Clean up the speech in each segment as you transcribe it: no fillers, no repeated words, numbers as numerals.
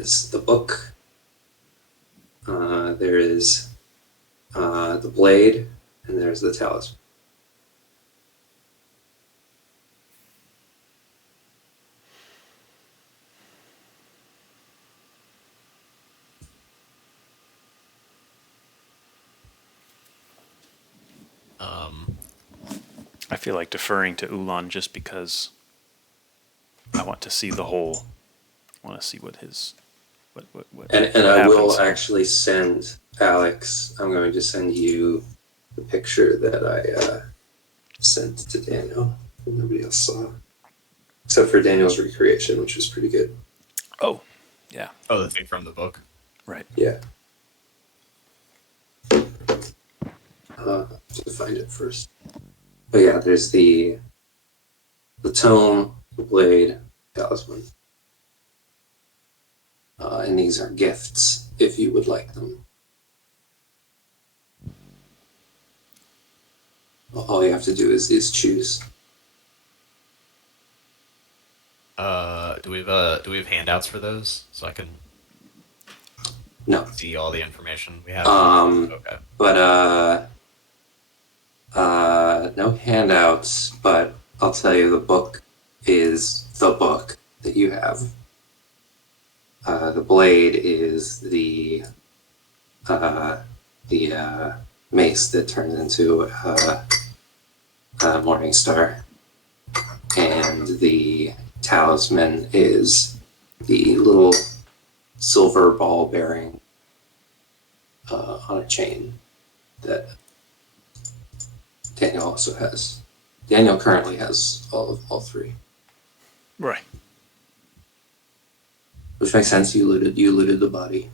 is the book. There is the blade, and there's the talisman. I feel like deferring to Oolon just because I want to see the whole. I want to see what his. What And I will actually send Alex. I'm going to send you the picture that I sent to Daniel. Nobody else saw, except for Daniel's recreation, which was pretty good. Oh, yeah. Oh, the thing from the book. Right. Yeah. To find it first. But yeah, there's the tome, the blade, talisman. And these are gifts if you would like them. All you have to do is choose. Do we have handouts for those so I can No. see all the information we have? Okay. But no handouts, but I'll tell you the book is the book that you have. The blade is the mace that turns into a morning star, and the talisman is the little silver ball bearing on a chain that Daniel also has. Daniel currently has all three. Right. Which makes sense. You looted the body.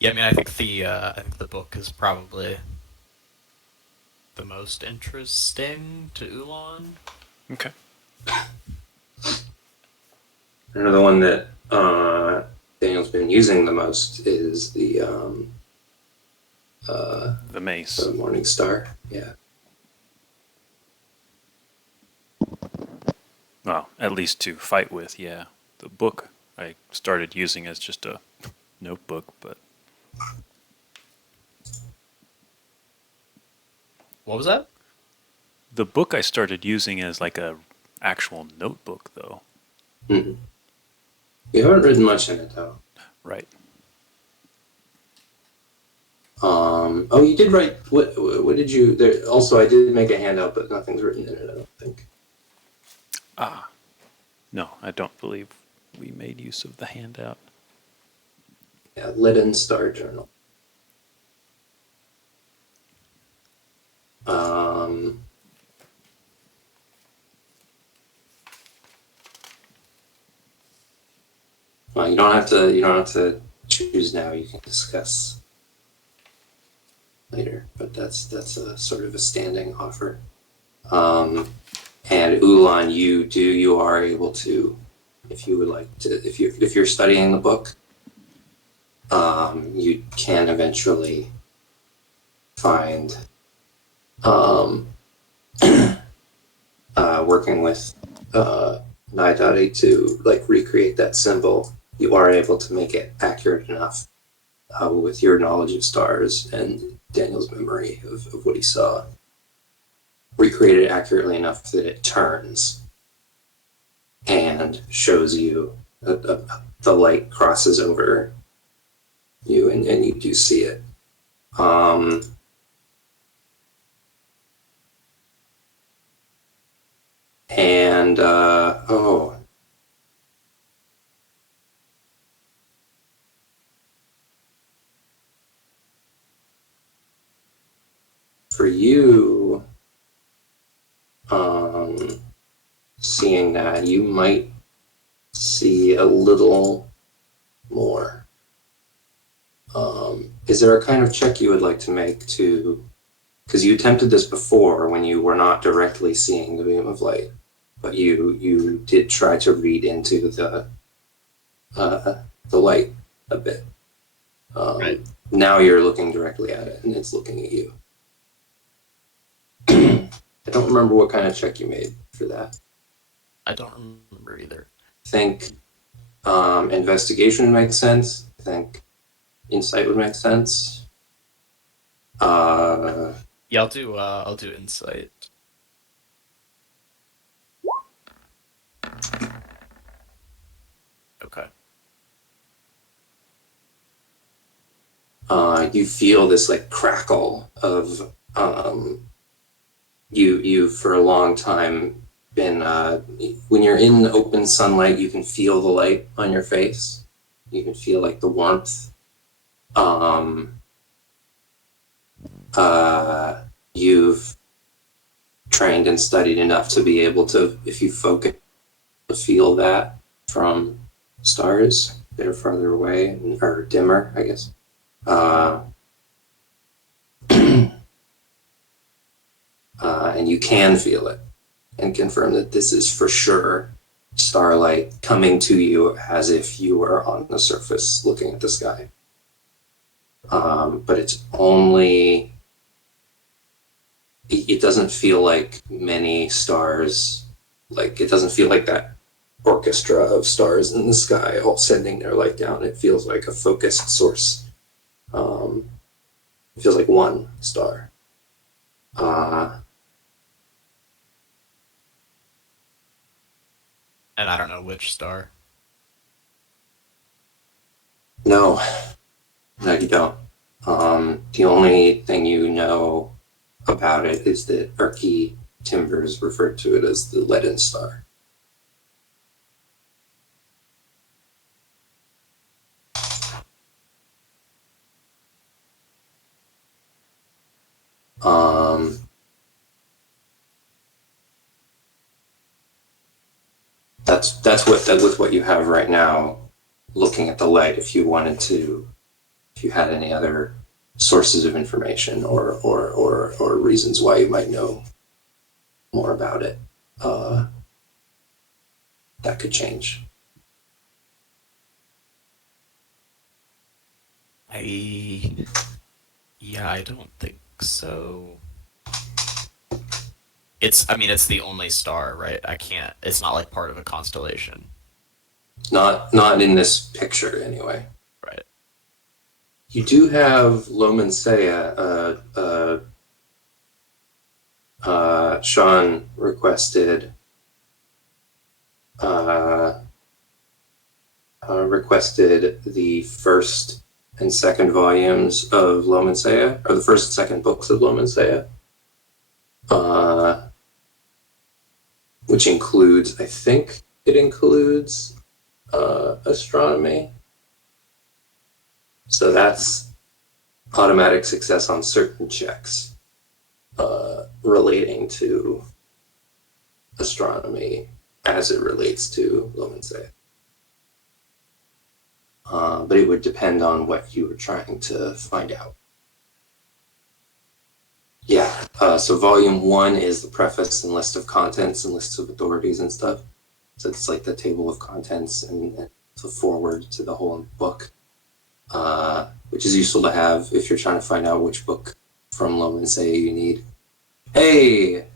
Yeah, I mean, I think the book is probably the most interesting to Oolon. Okay. Another one that Daniel's been using the most is the mace. The Morning Star. Yeah. Well, at least to fight with, yeah. The book I started using as just a notebook, but... What was that? The book I started using as like a actual notebook, though. Mm-hmm. You haven't written much in it, though. Right. Oh, you did write. What did you? There. Also, I did make a handout, but nothing's written in it. I don't think. Ah. No, I don't believe we made use of the handout. Yeah, Lydon Star Journal. Well, you don't have to choose now. You can discuss later, but that's a sort of a standing offer. And Oolon, you are able to, if you would like to, if you're studying the book, you can eventually find working with Naidaadi to like recreate that symbol. You are able to make it accurate enough with your knowledge of stars and Daniel's memory of what he saw. Recreate it accurately enough that it turns and shows you the light crosses over you, and you do see it. For you, seeing that, you might see a little more. Is there a kind of check you would like to make to, because you attempted this before when you were not directly seeing the beam of light, but you did try to read into the light a bit. Right. Now you're looking directly at it, and it's looking at you. don't remember what kind of check you made for that. I don't remember either. I think investigation would make sense. I think insight would make sense. Yeah, I'll do insight. Okay. You feel this like crackle of you for a long time been when you're in open sunlight, you can feel the light on your face. You can feel like the warmth. You've trained and studied enough to be able to, if you focus, feel that from stars that are farther away or dimmer, I guess. And you can feel it and confirm that this is for sure starlight coming to you as if you were on the surface looking at the sky. But it's only, it doesn't feel like many stars, like it doesn't feel like that orchestra of stars in the sky all sending their light down. It feels like a focused source. It feels like one star. And I don't know which star. No, you don't. The only thing you know about it is that Erky Timbers referred to it as the Leaden Star. That's with what you have right now. Looking at the light, if you wanted to, if you had any other sources of information or reasons why you might know more about it, that could change. I don't think so. It's the only star, right? It's not like part of a constellation. Not in this picture, anyway. Right. You do have Lomansea. Sean requested the first and second volumes of Lomansea, or the first and second books of Lomansea, which includes, I think it includes astronomy. So that's automatic success on certain checks relating to astronomy as it relates to Lomansea. But it would depend on what you were trying to find out. Yeah, so volume 1 is the preface and list of contents and lists of authorities and stuff. So it's like the table of contents and the foreword to the whole book, which is useful to have if you're trying to find out which book from Lomansea you need. Hey!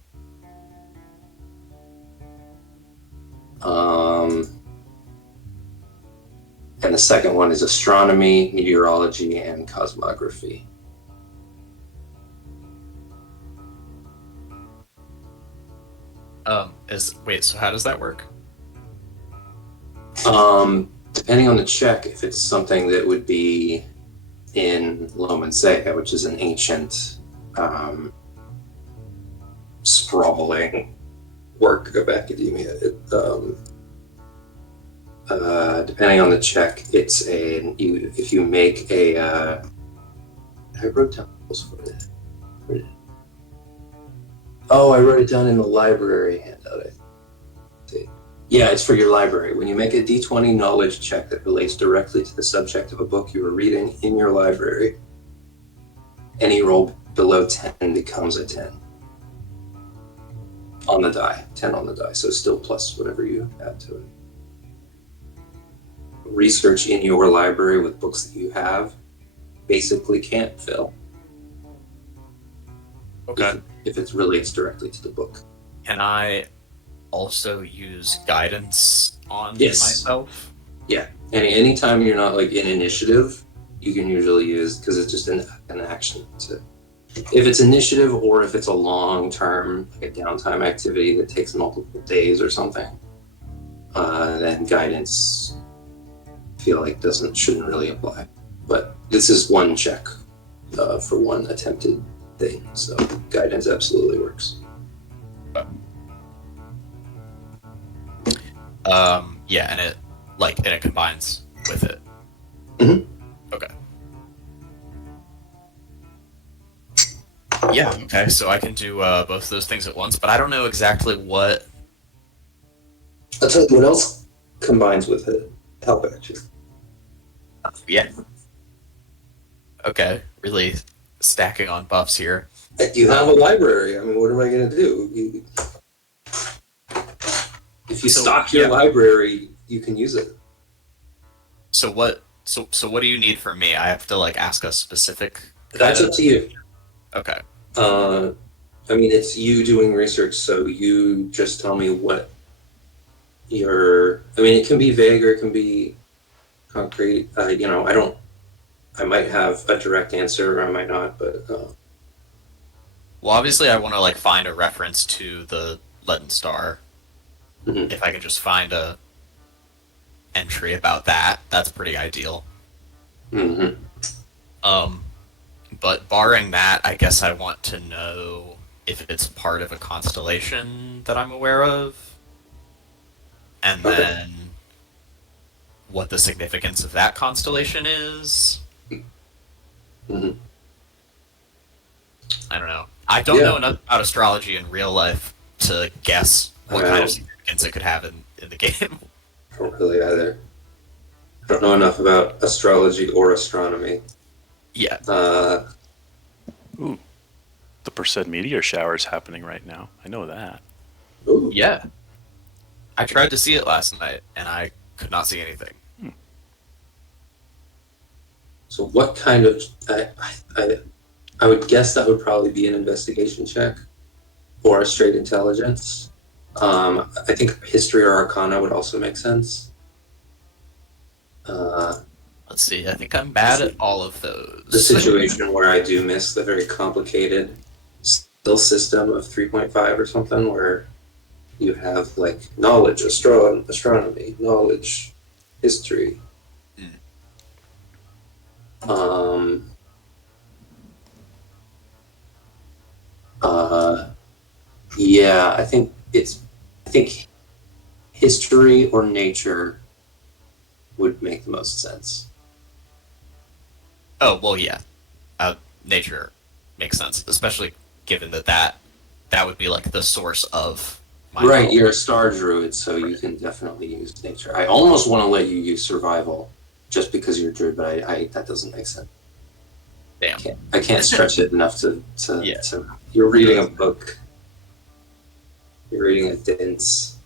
And the second one is astronomy, meteorology, and cosmography. So how does that work? Depending on the check, if it's something that would be in Lomansea, which is an ancient, sprawling work of academia, depending on the check, it's if you make a, I wrote down rules for it. Oh, I wrote it down in the library handout. Yeah, it's for your library. When you make a D20 knowledge check that relates directly to the subject of a book you are reading in your library, any roll below 10 becomes a 10 on the die, 10 on the die, so still plus whatever you add to it. Research in your library with books that you have basically can't fail. Okay. if it relates directly to the book. Can I also use guidance on Yes. myself? Yeah. Anytime you're not like in initiative, you can usually use, because it's just an action to. If it's initiative or if it's a long term, like a downtime activity that takes multiple days or something, then guidance I feel like shouldn't really apply. But this is one check for one attempted thing, so guidance absolutely works. Yeah, and it combines with it. Mhm. Okay. Yeah, okay, so I can do both of those things at once, but I don't know exactly what... I'll tell you what else combines with it. Help action. Yeah. Okay, really stacking on buffs here. You have a library. I mean, what am I going to do? If you stock your library, you can use it. So what do you need from me? I have to like ask a specific... That's up to you. Okay. I mean, it's you doing research, so you just tell me what your... I mean, it can be vague or it can be concrete. I might have a direct answer or I might not, but... Well, obviously I want to like find a reference to the Leaden Star. Mm-hmm. If I can just find a entry about that, that's pretty ideal. Mm-hmm. But barring that, I guess I want to know if it's part of a constellation that I'm aware of, and then what the significance of that constellation is. Mm-hmm. I don't know. I don't know enough about astrology in real life to guess what kind of significance it could have in the game. I don't really either. I don't know enough about astrology or astronomy. Yeah. Ooh, the Perseid meteor shower is happening right now. I know that. Ooh. Yeah. I tried to see it last night, and I could not see anything. So what kind of... I would guess that would probably be an investigation check or a straight intelligence. I think history or arcana would also make sense. Let's see. I think I'm bad at all of those. The situation where I do miss the very complicated skill system of 3.5 or something, where you have like knowledge, astronomy, knowledge, history. Yeah, I think history or nature would make the most sense. Oh, well, yeah. Nature makes sense, especially given that would be like the source of my knowledge. You're a star druid, so you can definitely use nature. I almost want to let you use survival, just because you're a druid, but that doesn't make sense. Damn. I can't stretch it enough to Yeah. You're reading a book. You're reading a dense...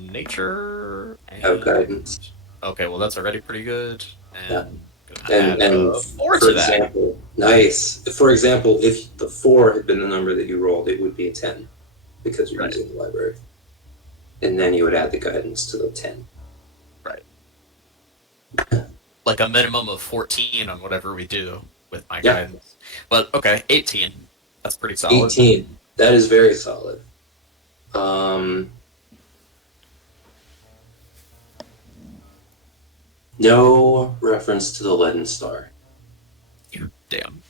Nature... Have guidance. Okay, well that's already pretty good. And And four for to that. example, nice. For example, if the 4 had been the number that you rolled, it would be a 10, because you're using the library. And then you would add the guidance to the 10. Right. Like a minimum of 14 on whatever we do with my guidance. But okay, 18. That's pretty solid. 18. That is very solid. No reference to the Leaden Star. Damn.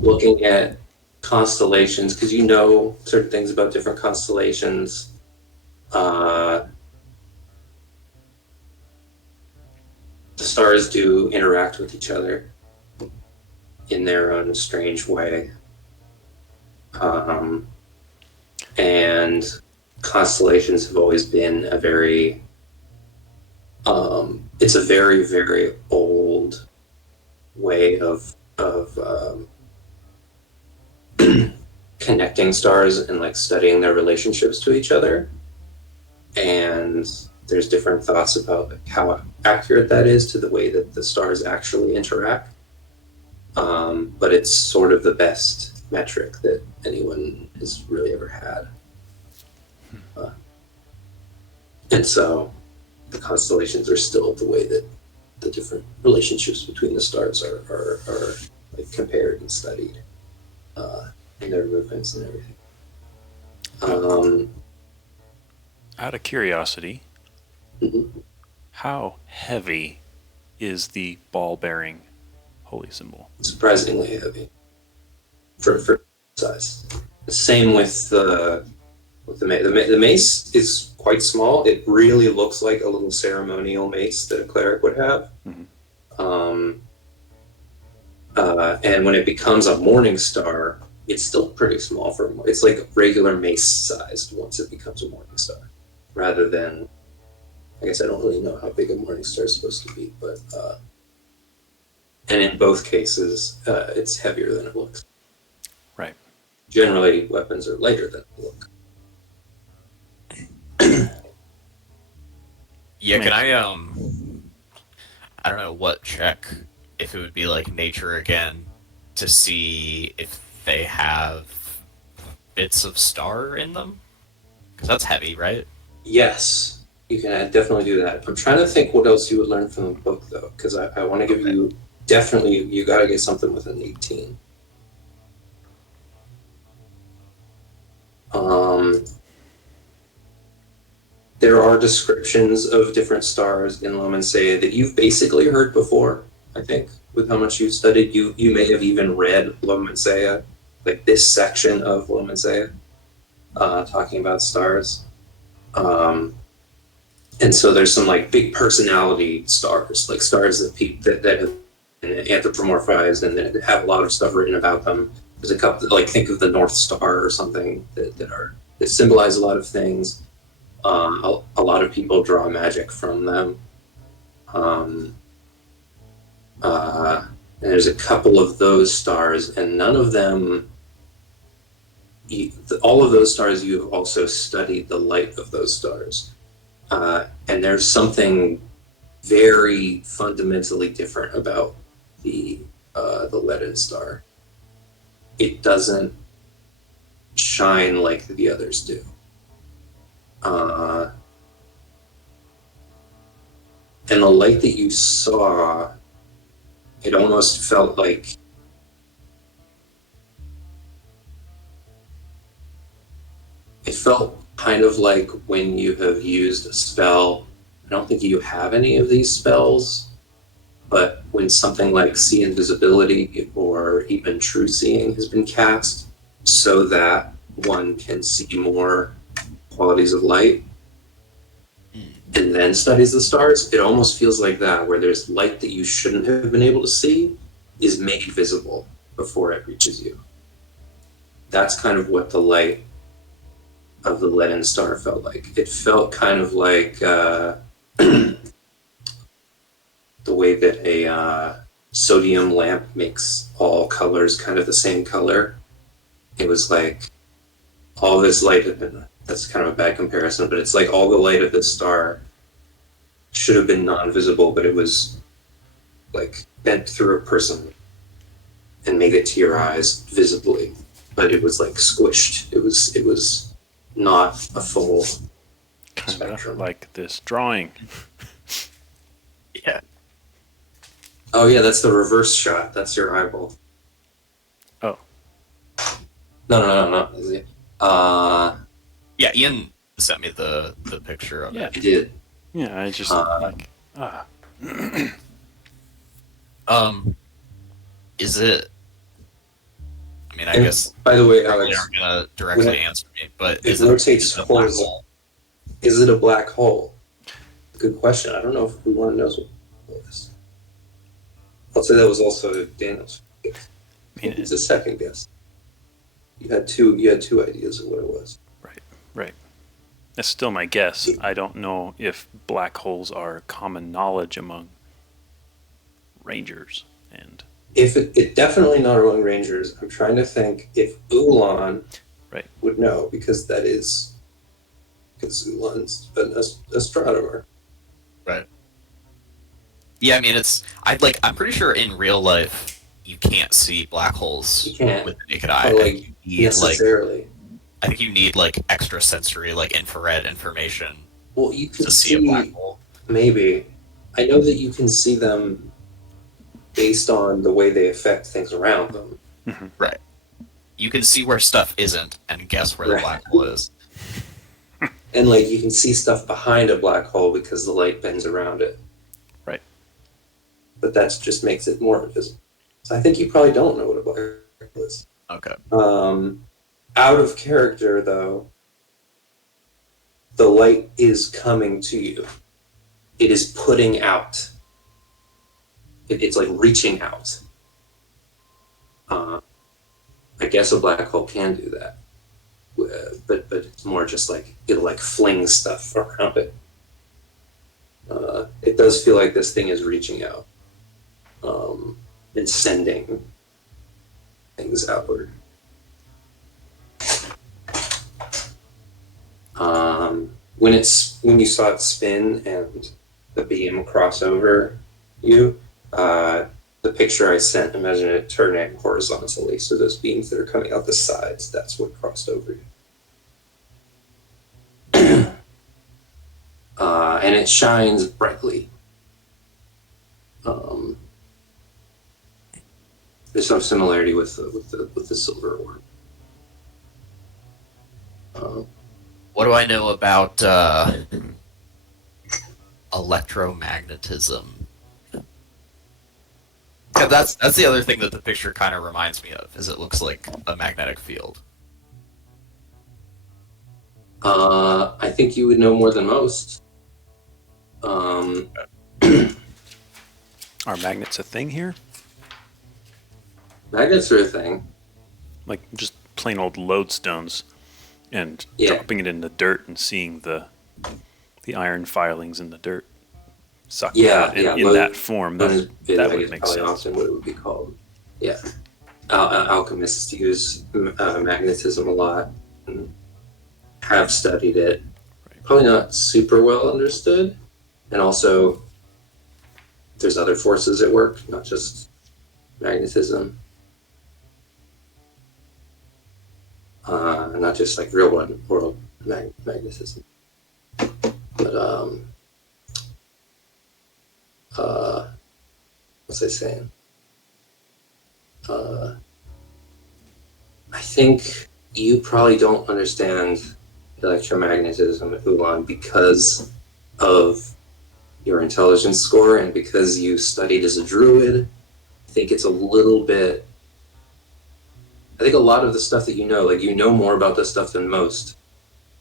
Looking at constellations, because you know certain things about different constellations. The stars do interact with each other in their own strange way. And constellations have always been a very... it's a very, very old way of connecting stars and like studying their relationships to each other. And there's different thoughts about how accurate that is to the way that the stars actually interact. but it's sort of the best metric that anyone has really ever had. And so the constellations are still the way that the different relationships between the stars are like compared and studied, and their movements and everything. Out of curiosity, Mhm. how heavy is the ball-bearing holy symbol? Surprisingly heavy for size. Same with the mace. The mace is quite small. It really looks like a little ceremonial mace that a cleric would have. And when it becomes a morning star, it's still pretty small it's like regular mace sized once it becomes a morning star, rather than, I guess I don't really know how big a morning star is supposed to be, but and in both cases, it's heavier than it looks. Right. Generally, weapons are lighter than they look. Yeah, can I don't know what check, if it would be like nature again, to see if they have bits of star in them? Because that's heavy, right? Yes, you can definitely do that. I'm trying to think what else you would learn from the book, though, because I want to give you, definitely, you got to get something with an 18. There are descriptions of different stars in Lomansea that you've basically heard before, I think, with how much you've studied. You may have even read Lomansea, like this section of Lomansea, talking about stars. And so there's some like big personality stars, like stars that have been anthropomorphized and that have a lot of stuff written about them. There's a couple, like think of the North Star or something that symbolize a lot of things. A lot of people draw magic from them. And there's a couple of those stars, and none of them, all of those stars, you have also studied the light of those stars. And there's something very fundamentally different about the leaden star. It doesn't shine like the others do. And the light that you saw, it almost felt like it felt kind of like when you have used a spell. I don't think you have any of these spells, but when something like See Invisibility or even True Seeing has been cast so that one can see more qualities of light and then studies the stars, it almost feels like that, where there's light that you shouldn't have been able to see is made visible before it reaches you. That's kind of what the light of the leaden star felt like. It felt kind of like the way that a sodium lamp makes all colors kind of the same color. It was like all this light had been, that's kind of a bad comparison, but it's like all the light of this star should have been non-visible, but it was like bent through a prism and made it to your eyes visibly, but it was like squished. It was not a full Kind spectrum. of like this drawing. Yeah. Oh yeah, that's the reverse shot. That's your eyeball. Oh. No. Is it? Yeah, Ian sent me the picture of Yeah. it. He did. Yeah, I just Is it? I mean, I And guess by the way, you Alex, aren't gonna directly when it- answer me, but it is rotates it a black horizontal. hole? Is it a black hole? Good question. I don't know if everyone knows what it is. I'll say that was also Daniel's guess. I mean, It's a second guess. You had two ideas of what it was. right. That's still my guess. I don't know if black holes are common knowledge among rangers and If it definitely not among rangers. I'm trying to think if Oolon Right. would know, because Oolon's an astronomer. Right. Yeah, I mean, I'm pretty sure in real life, you can't see black holes You can't. with the naked eye. Or, I think you need necessarily. I think you need extra sensory, infrared information Well, you can to see a black see, hole. maybe. I know that you can see them based on the way they affect things around them. Right. You can see where stuff isn't and guess where the Right. black hole is. And you can see stuff behind a black hole because the light bends around it. Right. But that just makes it more invisible. So I think you probably don't know what a black hole is. Okay. Out of character, though, the light is coming to you. It is putting out. It's reaching out. I guess a black hole can do that. But it's more just it'll fling stuff around it. It does feel like this thing is reaching out and sending things outward. When you saw it spin and the beam cross over you, the picture I sent, imagine it turning horizontally, so those beams that are coming out the sides, that's what crossed over you. And it shines brightly. There's some similarity with the silver orb. What do I know about electromagnetism? Yeah, that's the other thing that the picture kind of reminds me of, is it looks like a magnetic field. I think you would know more than most. Are magnets a thing here? Magnets are a thing. Like just plain old lodestones and Yeah. dropping it in the dirt and seeing the iron filings in the dirt. Sucked Yeah, out in yeah, that form. That I would guess make probably sense. often what it would be called. Yeah. Alchemists use magnetism a lot and have studied it. Right. Probably not super well understood. And also, there's other forces at work, not just magnetism. Not just real world magnetism. But, what's I saying? I think you probably don't understand electromagnetism, Oolon, because of your intelligence score and because you studied as a druid. I think it's a little bit. I think a lot of the stuff that you know more about this stuff than most,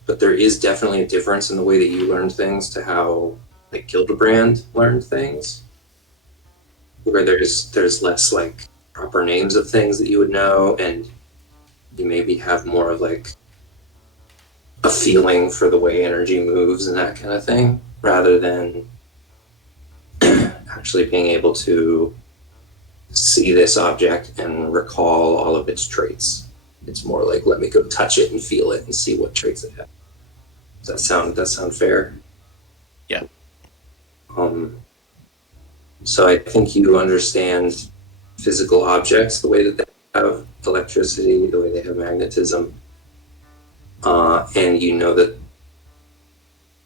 but there is definitely a difference in the way that you learn things to how Gildebran learned things, where there's less proper names of things that you would know, and you maybe have more of a feeling for the way energy moves and that kind of thing, rather than actually being able to see this object and recall all of its traits. It's more let me go touch it and feel it and see what traits it has. Does that sound fair? Yeah. So I think you understand physical objects, the way that they have electricity, the way they have magnetism, and you know that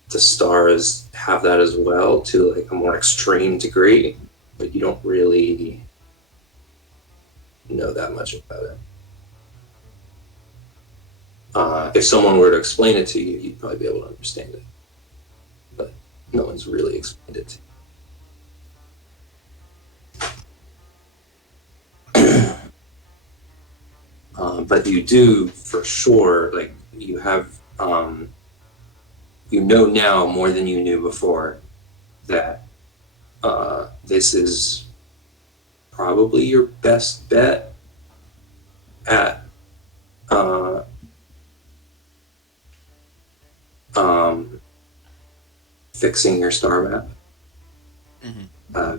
the stars have that as well to a more extreme degree, but you don't really know that much about it. If someone were to explain it to you, you'd probably be able to understand it, but no one's really explained it to you. But you do for sure, you have, you know now more than you knew before that this is probably your best bet at fixing your star map,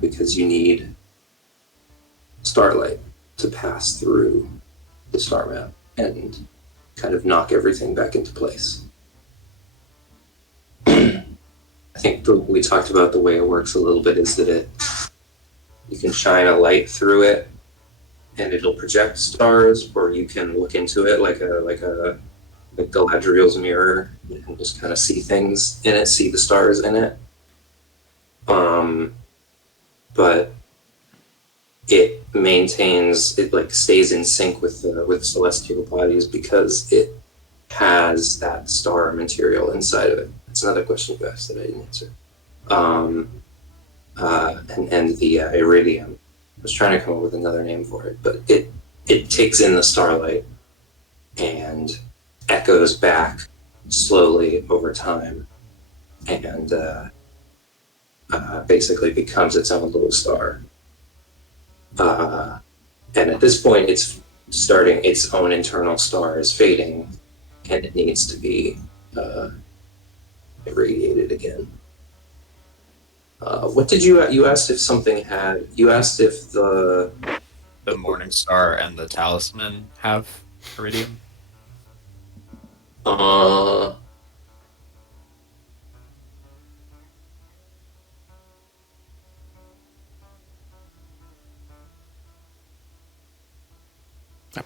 because you need starlight to pass through the star map and kind of knock everything back into place. I think we talked about the way it works a little bit is that you can shine a light through it and it'll project stars, or you can look into it like Galadriel's mirror and just kind of see things in it, see the stars in it. But it maintains, it like stays in sync with celestial bodies because it has that star material inside of it. That's another question you asked that I didn't answer. And the iridium. I was trying to come up with another name for it, but it takes in the starlight and echoes back slowly over time, and basically becomes its own little star. And at this point, it's starting its own internal star is fading, and it needs to be irradiated again. What did you asked if something had? You asked if the Morning Star and the Talisman have iridium. I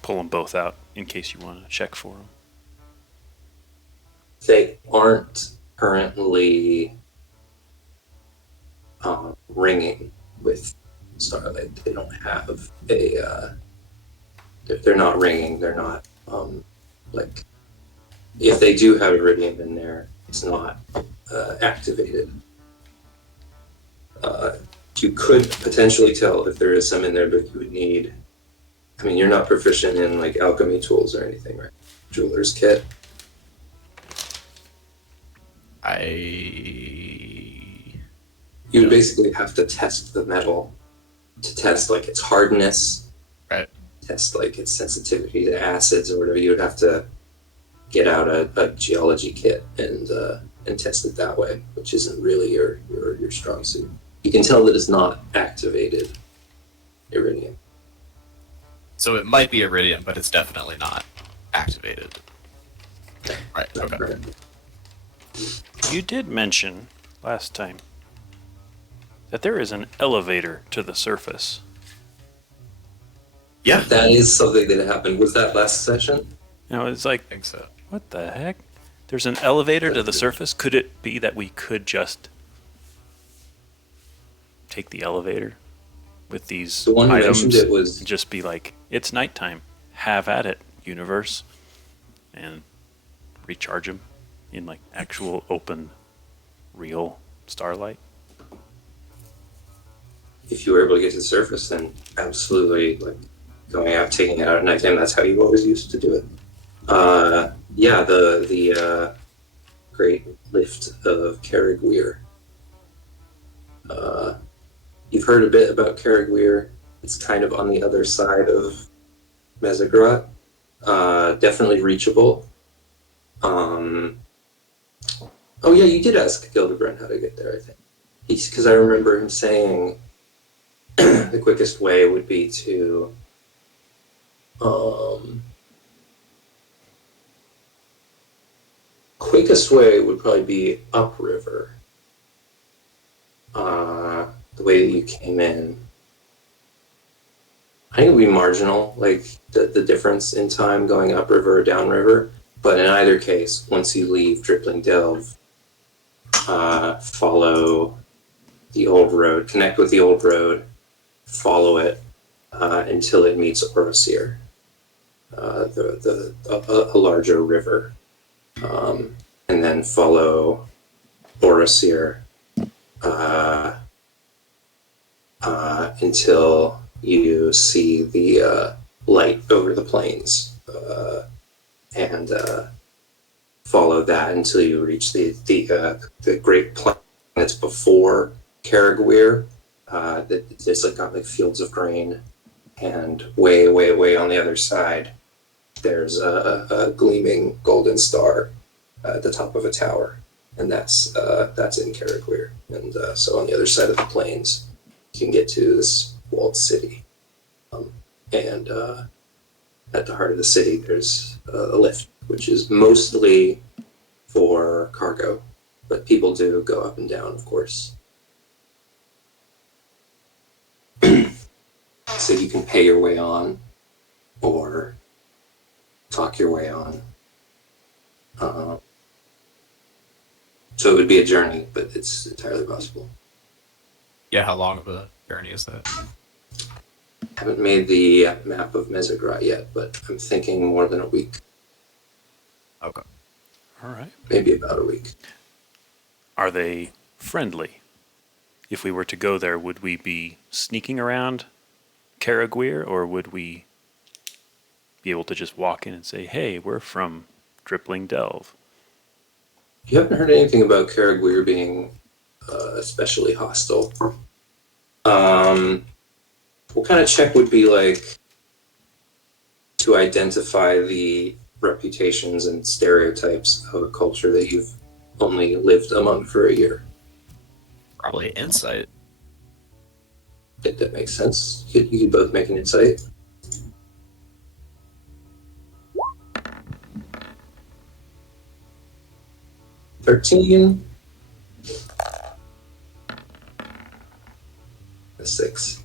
pull them both out in case you want to check for them. They aren't currently ringing with starlight. They don't have a. They're not ringing. They're not like. If they do have iridium in there, it's not activated. You could potentially tell if there is some in there, but you would need. I mean, you're not proficient in like alchemy tools or anything, right? Jeweler's kit. You would basically have to test the metal to test like its hardness, right? Test like its sensitivity to acids or whatever. You would have to get out a geology kit and test it that way, which isn't really your strong suit. You can tell that it's not activated iridium. So it might be iridium, but it's definitely not activated. Right. Okay. Correct. You did mention last time that there is an elevator to the surface. Yeah. That is something that happened. Was that last session? You know, it's like, I think so. what the heck? There's an elevator to the surface? Could it be that we could just take the elevator with these The one who items mentioned it was and just be like, it's nighttime. Have at it, universe. And recharge them in like actual open, real starlight. if you were able to get to the surface, then absolutely, like going out, taking it out at nighttime. That's how you always used to do it. Yeah, the Great Lift of Carragweir. You've heard a bit about Carragweir. It's kind of on the other side of Mezagrot. Definitely reachable. Oh yeah, you did ask Gildebran how to get there, I think. Because I remember him saying the quickest way would be to quickest way would probably be upriver. The way that you came in. I think it would be marginal, like the difference in time going upriver or downriver. But in either case, once you leave Drippling Delve, follow the old road, connect with the old road, follow it until it meets Orosir, a larger river, and then follow Orosir until you see the light over the plains, and follow that until you reach the great plain that's before Carragweir. There's got fields of grain, and way on the other side, there's a gleaming golden star at the top of a tower, and that's in Carragweir. And so on the other side of the plains, you can get to this walled city, and at the heart of the city, there's a lift, which is mostly for cargo, but people do go up and down, of course. So you can pay your way on, or talk your way on. So it would be a journey, but it's entirely possible. Yeah, how long of a journey is that? Haven't made the map of Mesograt yet, but I'm thinking more than a week. Okay. All right. Maybe about a week. Are they friendly? If we were to go there, would we be sneaking around Karagwir, or would we be able to just walk in and say, hey, we're from Drippling Delve? You haven't heard anything about Karagwir being especially hostile. What kind of check would be like to identify the reputations and stereotypes of a culture that you've only lived among for a year? Probably insight. That makes sense. You could both make an insight. $13. A 6.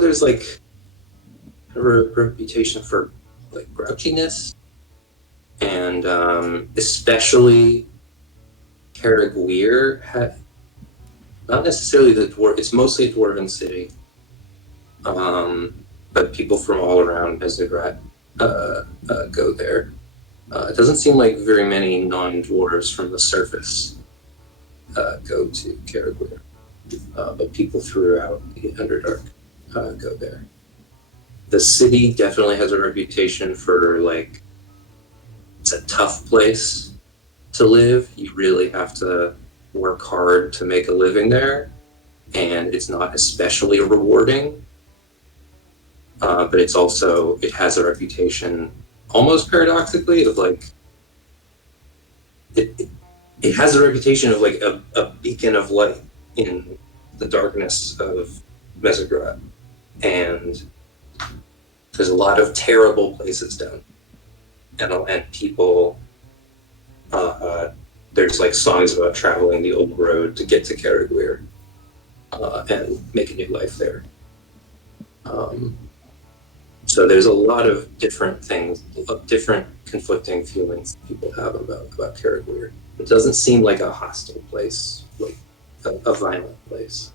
There's like a reputation for like grouchiness, and especially Karagwir not necessarily the dwarf. It's mostly a dwarven city, but people from all around Mesograt go there. It doesn't seem like very many non-dwarves from the surface go to Karagwir, but people throughout the Underdark go there. The city definitely has a reputation for like, it's a tough place to live. You really have to work hard to make a living there, and it's not especially rewarding. But it has a reputation, almost paradoxically, of like, it has a reputation of like a beacon of light in the darkness of Mesograt, and there's a lot of terrible places down, and people. There's like songs about traveling the old road to get to Karagwir and make a new life there. So there's a lot of different things, different conflicting feelings people have about Karagwir. It doesn't seem like a hostile place, like a violent place.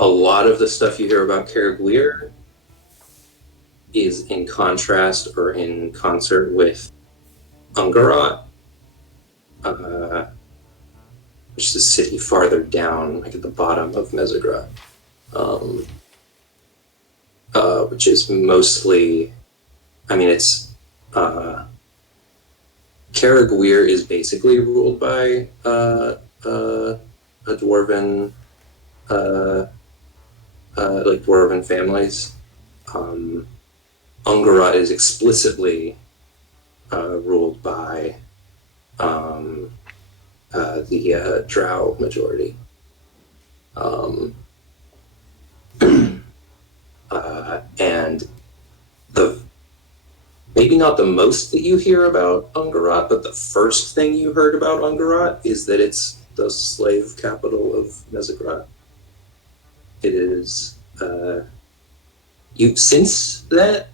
A lot of the stuff you hear about Karagwir is in contrast or in concert with Ungarat, which is a city farther down, like at the bottom of Mesograt, which is mostly, Karagwir is basically ruled by a dwarven, like dwarven families. Ungarat is explicitly ruled by the Drow majority. And maybe not the most that you hear about Ungarat, but the first thing you heard about Ungarat is that it's the slave capital of Mesograt. It is, since that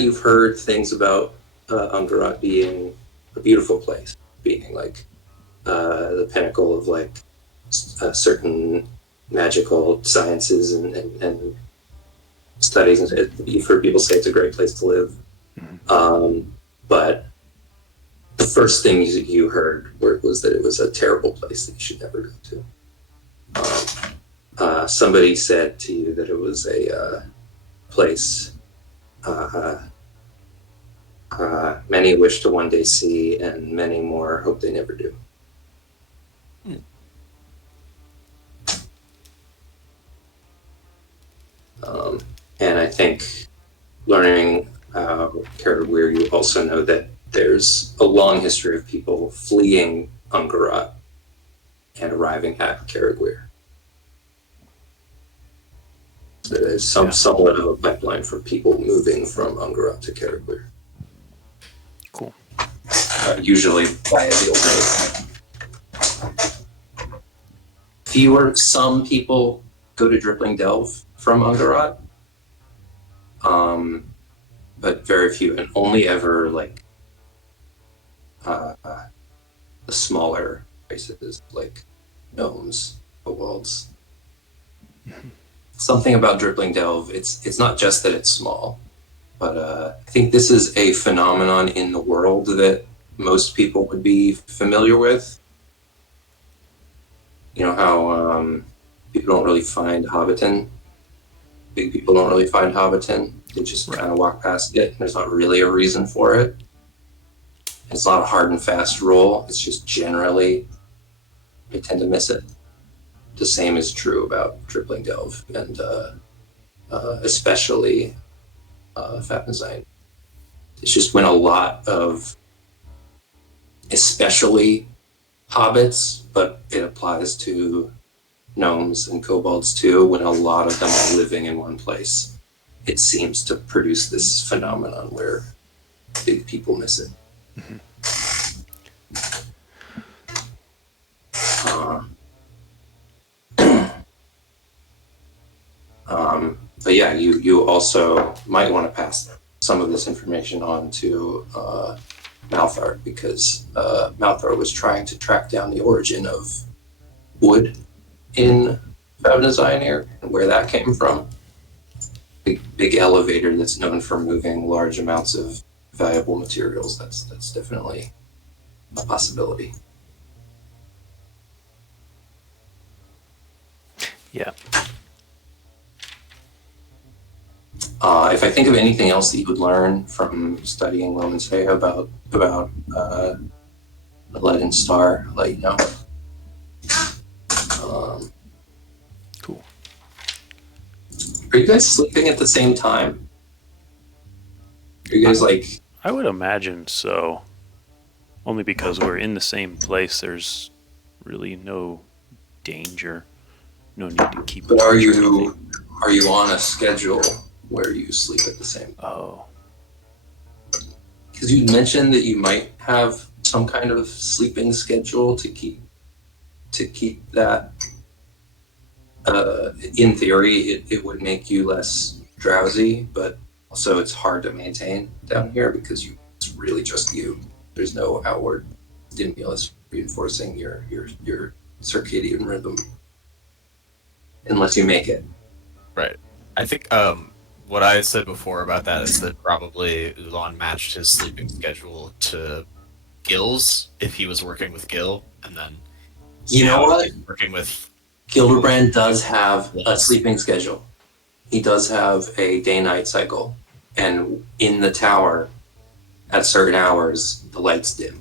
you've heard things about Ungarat being a beautiful place, being like the pinnacle of like certain magical sciences and studies. And you've heard people say it's a great place to live. But the first thing you heard was that it was a terrible place that you should never go to. Somebody said to you that it was a place many wish to one day see, and many more hope they never do. And I think learning Karagwir, you also know that there's a long history of people fleeing Ungarat and arriving at Karagwir. So there's somewhat of a pipeline for people moving from Ungarat to Karagwir. Cool. Usually via the old road. Some people go to Dripping Delve from Ungarad, but very few, and only ever like the smaller races like gnomes, kobolds. Something about Dripping Delve. It's not just that it's small, but I think this is a phenomenon in the world that most people would be familiar with. You know how people don't really find Hobbiton. Big people don't really find Hobbiton. They just kind of walk past it. There's not really a reason for it. It's not a hard and fast rule. It's just generally they tend to miss it. The same is true about Dripping Delve and especially Favennozionir. It's just when a lot of, especially hobbits, but it applies to gnomes and kobolds too, when a lot of them are living in one place, it seems to produce this phenomenon where big people miss it. Mm-hmm. But yeah, you also might want to pass some of this information on to Malthar, because Malthar was trying to track down the origin of wood in Favennozionir and where that came from. Big elevator that's known for moving large amounts of valuable materials. That's definitely a possibility. Yeah. If I think of anything else that you would learn from studying Lomansay about the Leaden Star, I'll let you know. Cool. Are you guys sleeping at the same time? Are you guys like... I would imagine so. Only because we're in the same place, there's really no danger. No need to keep... But are you on a schedule where you sleep at the same time? Oh. Because you mentioned that you might have some kind of sleeping schedule to keep that. In theory, it would make you less drowsy, but also it's hard to maintain down here because it's really just you. There's no outward stimulus reinforcing your circadian rhythm, unless you make it. Right. I think what I said before about that is that probably Oolon matched his sleeping schedule to Gil's if he was working with Gil, and then you know what? Working with Gildebran does have a sleeping schedule. He does have a day-night cycle, and in the tower, at certain hours, the lights dim.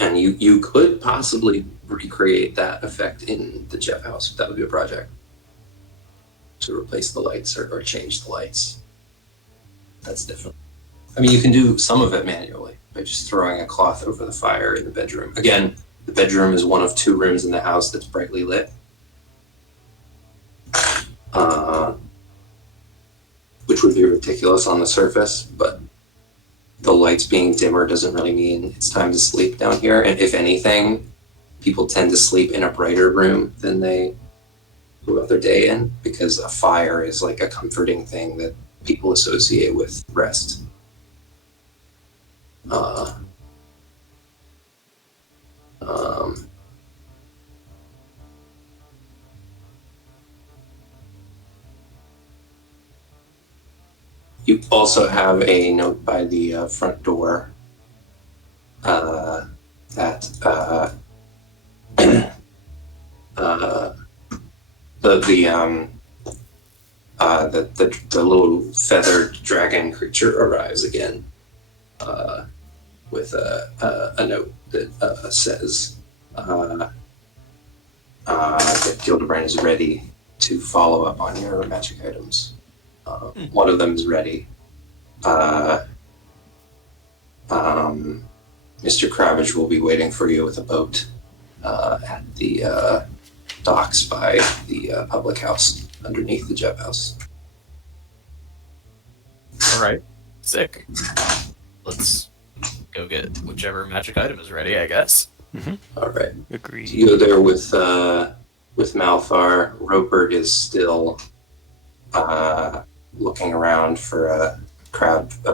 And you could possibly recreate that effect in the Jeff house. That would be a project to replace the lights or change the lights. That's different. I mean, you can do some of it manually by just throwing a cloth over the fire in the bedroom. Again, the bedroom is one of 2 rooms in the house that's brightly lit. Which would be ridiculous on the surface, but the lights being dimmer doesn't really mean it's time to sleep down here. And if anything, people tend to sleep in a brighter room than they go out their day in, because a fire is like a comforting thing that people associate with rest. You also have a note by the front door that the little feathered dragon creature arrives again with a note that says that Gildebran is ready to follow up on your magic items. One of them is ready. Mr. Cravage will be waiting for you with a boat at the docks by the public house underneath the Jeb house. All right, sick. Let's go get whichever magic item is ready, I guess. All right. Agreed. You go there with Malthar. Ropert is still looking around for a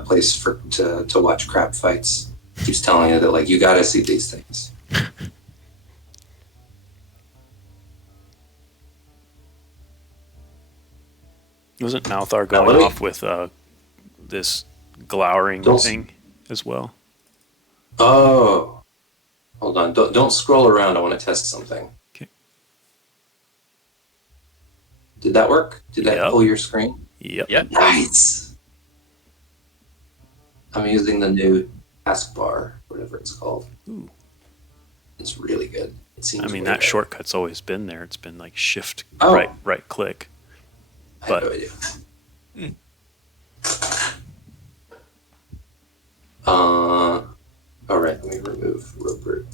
place to watch crab fights. Keeps telling you that like you got to see these things. Wasn't Malthar Now, going off with this glowering thing as well? Oh, hold on. Don't scroll around. I want to test something. Okay. Did that work? Did that pull your screen? Yep. Yep. Nice. I'm using the new taskbar, whatever it's called. Ooh. It's really good. It seems. I mean, way that better. shortcut's always been there. It's been like shift Oh. right click. I have no idea. All right, let me remove Ropert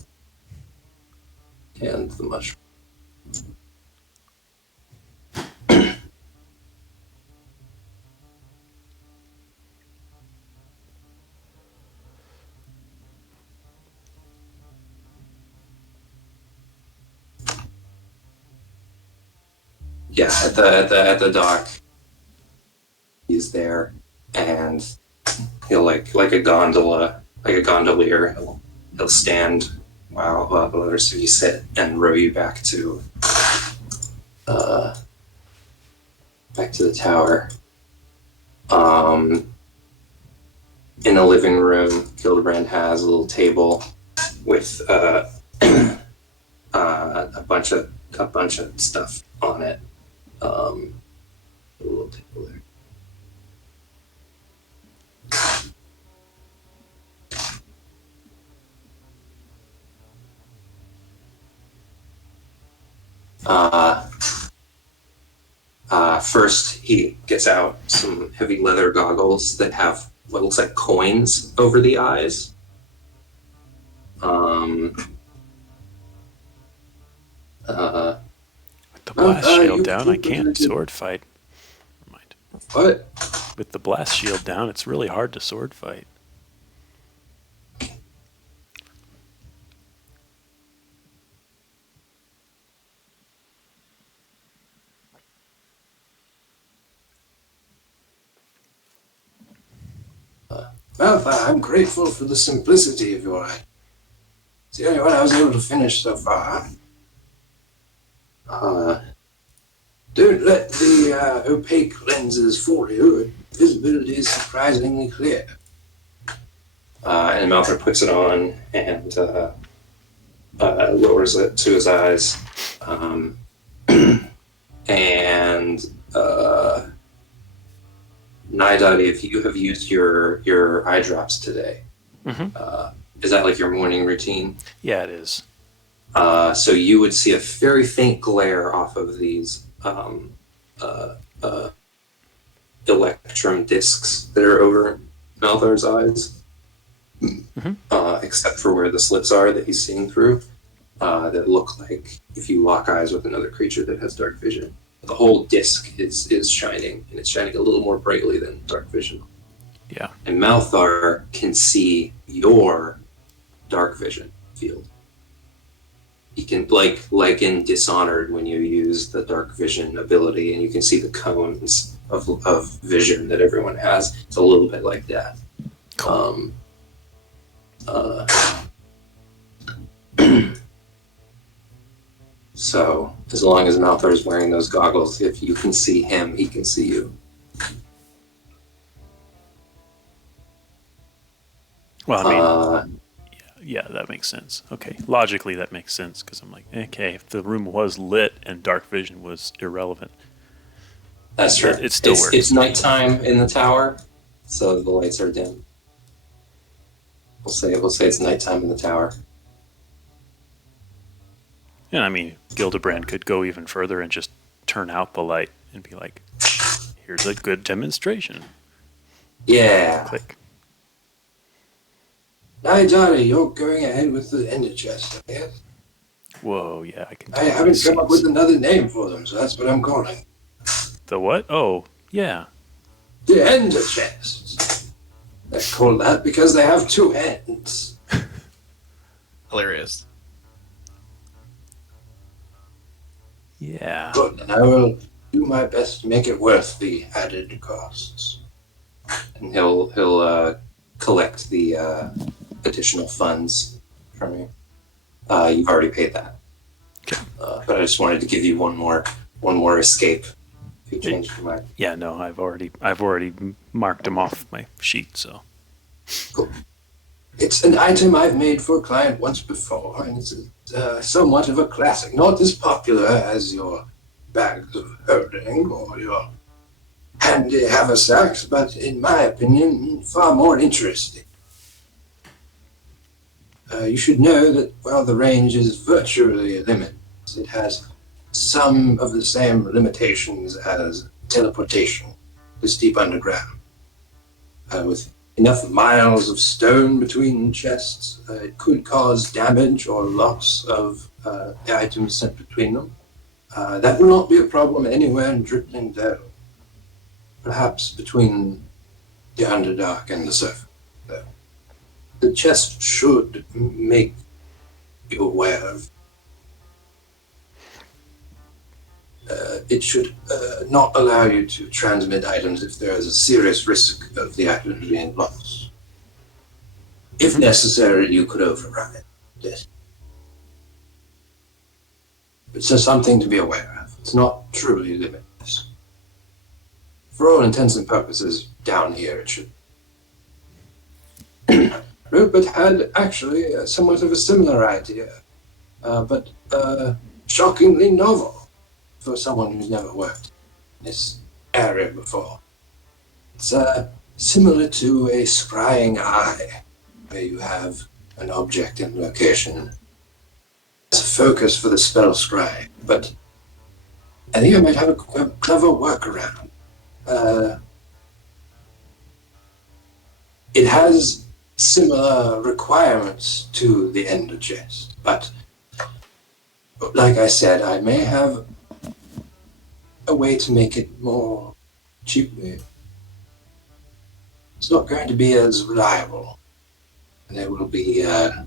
and the mushroom. Yeah, at the dock, he's there, and he'll like a gondola, like a gondolier. He'll stand while the rest of you sit and row you back to the tower. In the living room, Gildebran has a little table with a bunch of stuff on it. A little table there. First, he gets out some heavy leather goggles that have what looks like coins over the eyes. With the blast shield down, I can't sword fight. Never mind. What? With the blast shield down, it's really hard to sword fight. Malthar, I'm grateful for the simplicity of your eye. It's the only one I was able to finish so far. Don't let the opaque lenses fool you. Visibility is surprisingly clear. And Malthar puts it on and lowers it to his eyes. And Naidaadi, if you have used your eye drops today, is that like your morning routine? Yeah, it is. So you would see a very faint glare off of these electrum discs that are over Malthar's eyes, except for where the slits are that he's seeing through, that look like if you lock eyes with another creature that has dark vision. The whole disc is shining, and it's shining a little more brightly than dark vision. Yeah. And Malthar can see your dark vision field. He can, like in Dishonored, when you use the dark vision ability, and you can see the cones of vision that everyone has. It's a little bit like that. So, as long as Malthar is wearing those goggles, if you can see him, he can see you. Well, I mean, yeah, that makes sense. Okay, logically that makes sense because I'm like, okay, if the room was lit and dark vision was irrelevant, that's true. It still works. It's nighttime in the tower, so the lights are dim. We'll say it's nighttime in the tower. And I mean, Gildebran could go even further and just turn out the light and be like, here's a good demonstration. Yeah. Click. Naidaadi, you're going ahead with the ender chest, I guess. Whoa, yeah, I can. I haven't come up with another name for them, so that's what I'm calling. The what? Oh, yeah. The ender chests. They're called that because they have two ends. Hilarious. Yeah. Good, and I will do my best to make it worth the added costs. And he'll collect the additional funds from you. You've already paid that. Okay. But I just wanted to give you one more escape if you change your mind. Yeah, no, I've already marked them off my sheet, so. Cool. It's an item I've made for a client once before, and it's somewhat of a classic. Not as popular as your bags of holding or your handy haversacks, but in my opinion, far more interesting. You should know that while the range is virtually limitless, it has some of the same limitations as teleportation this deep underground. With enough miles of stone between chests, it could cause damage or loss of the items sent between them. That will not be a problem anywhere in Dripping Dale. Perhaps between the Underdark and the surface, though. The chest should make you aware of. It should not allow you to transmit items if there is a serious risk of the items being lost. If necessary, you could override this. It's just something to be aware of. It's not truly limitless. For all intents and purposes, down here it should. Ropert had actually somewhat of a similar idea, but shockingly novel for someone who's never worked in this area before. It's similar to a scrying eye, where you have an object in location as a focus for the spell scry, but I think I might have a clever workaround. It has similar requirements to the Ender chest, but like I said, I may have a way to make it more cheaply. It's not going to be as reliable. There will be he'll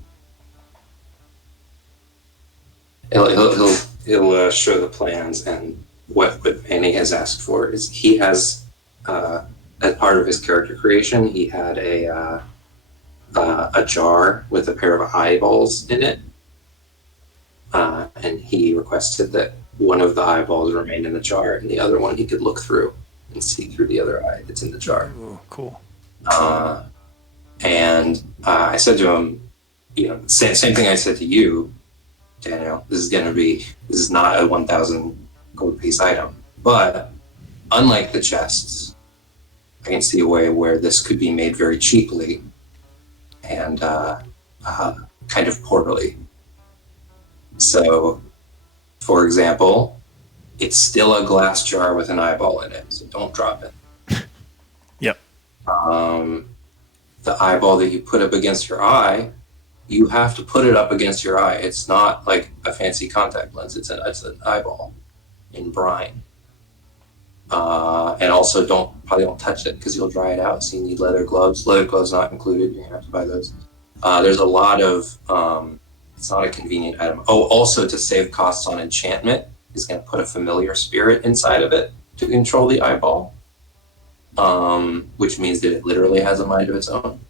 show the plans, and what Manny has asked for is he has as part of his character creation, he had a jar with a pair of eyeballs in it, and he requested that one of the eyeballs remained in the jar, and the other one he could look through and see through the other eye that's in the jar. Ooh, cool. And I said to him, same thing I said to you, Daniel. This is not a 1,000 gold piece item, but unlike the chests, I can see a way where this could be made very cheaply and kind of portably. So, for example, it's still a glass jar with an eyeball in it, so don't drop it. Yep. The eyeball that you put up against your eye, you have to put it up against your eye. It's not like a fancy contact lens. It's an eyeball in brine. And also probably don't touch it because you'll dry it out. So you need leather gloves. Leather gloves not included. You're gonna have to buy those. There's a lot of. It's not a convenient item. Oh, also to save costs on enchantment, he's gonna put a familiar spirit inside of it to control the eyeball. Which means that it literally has a mind of its own.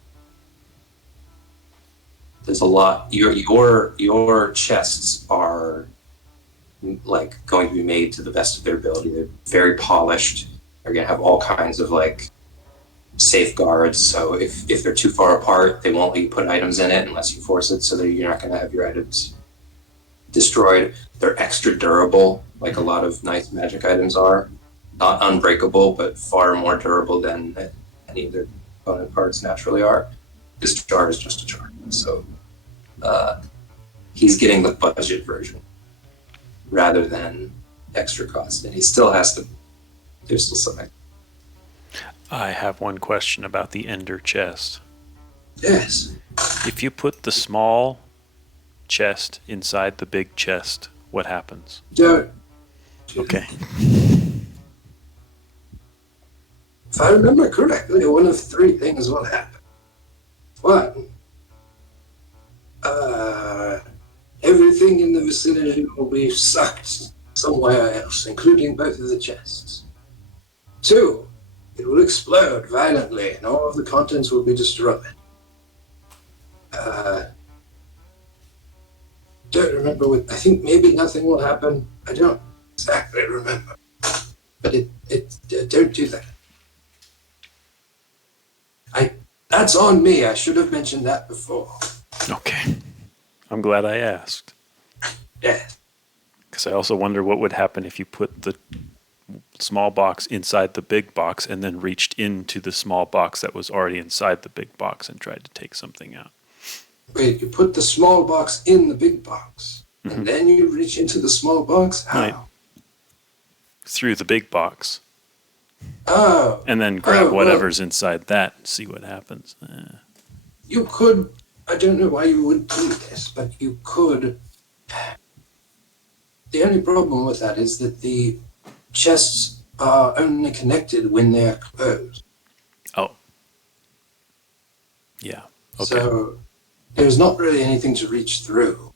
There's a lot. Your chests are like going to be made to the best of their ability. They're very polished. They're gonna have all kinds of like safeguards. So if they're too far apart, they won't let you put items in it unless you force it. So that you're not gonna have your items destroyed. They're extra durable, like a lot of nice magic items are. Not unbreakable, but far more durable than any of their component parts naturally are. This jar is just a jar. So he's getting the budget version rather than extra cost. And he still has to, there's still something. I have one question about the Ender chest. Yes. If you put the small chest inside the big chest, what happens? Don't. Okay. If I remember correctly, one of three things will happen. One, everything in the vicinity will be sucked somewhere else, including both of the chests. 2, it will explode violently and all of the contents will be destroyed. Don't remember what, I think maybe nothing will happen. I don't exactly remember. But don't do that. That's on me. I should have mentioned that before. Okay. I'm glad I asked. Yeah. Because I also wonder what would happen if you put the small box inside the big box and then reached into the small box that was already inside the big box and tried to take something out. Wait, you put the small box in the big box, and then you reach into the small box? How? Right. Through the big box. Oh. And then grab whatever's inside that and see what happens. You could, I don't know why you would do this, but you could. The only problem with that is that the chests are only connected when they're closed. Oh. Yeah. Okay. So there's not really anything to reach through.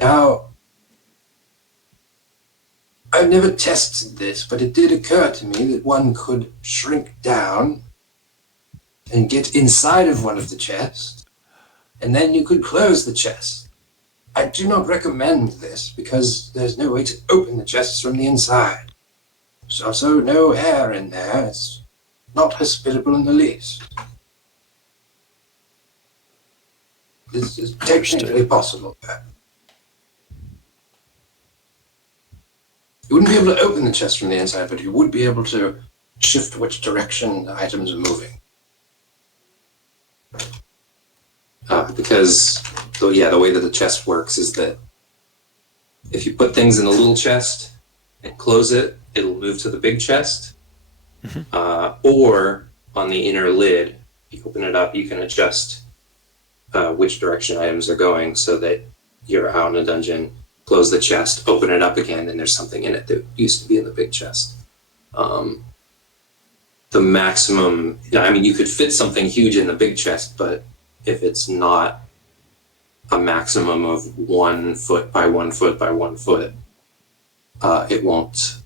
Now, I've never tested this, but it did occur to me that one could shrink down and get inside of one of the chests, and then you could close the chest. I do not recommend this because there's no way to open the chests from the inside. There's also no air in there. It's not hospitable in the least. This is technically possible. You wouldn't be able to open the chest from the inside, but you would be able to shift which direction the items are moving. Because, the way that the chest works is that if you put things in a little chest and close it, it'll move to the big chest. Or on the inner lid, you open it up, you can adjust which direction items are going so that you're out in a dungeon, close the chest, open it up again, and there's something in it that used to be in the big chest. The maximum, you could fit something huge in the big chest, but if it's not a maximum of 1 foot by 1 foot by 1 foot, it won't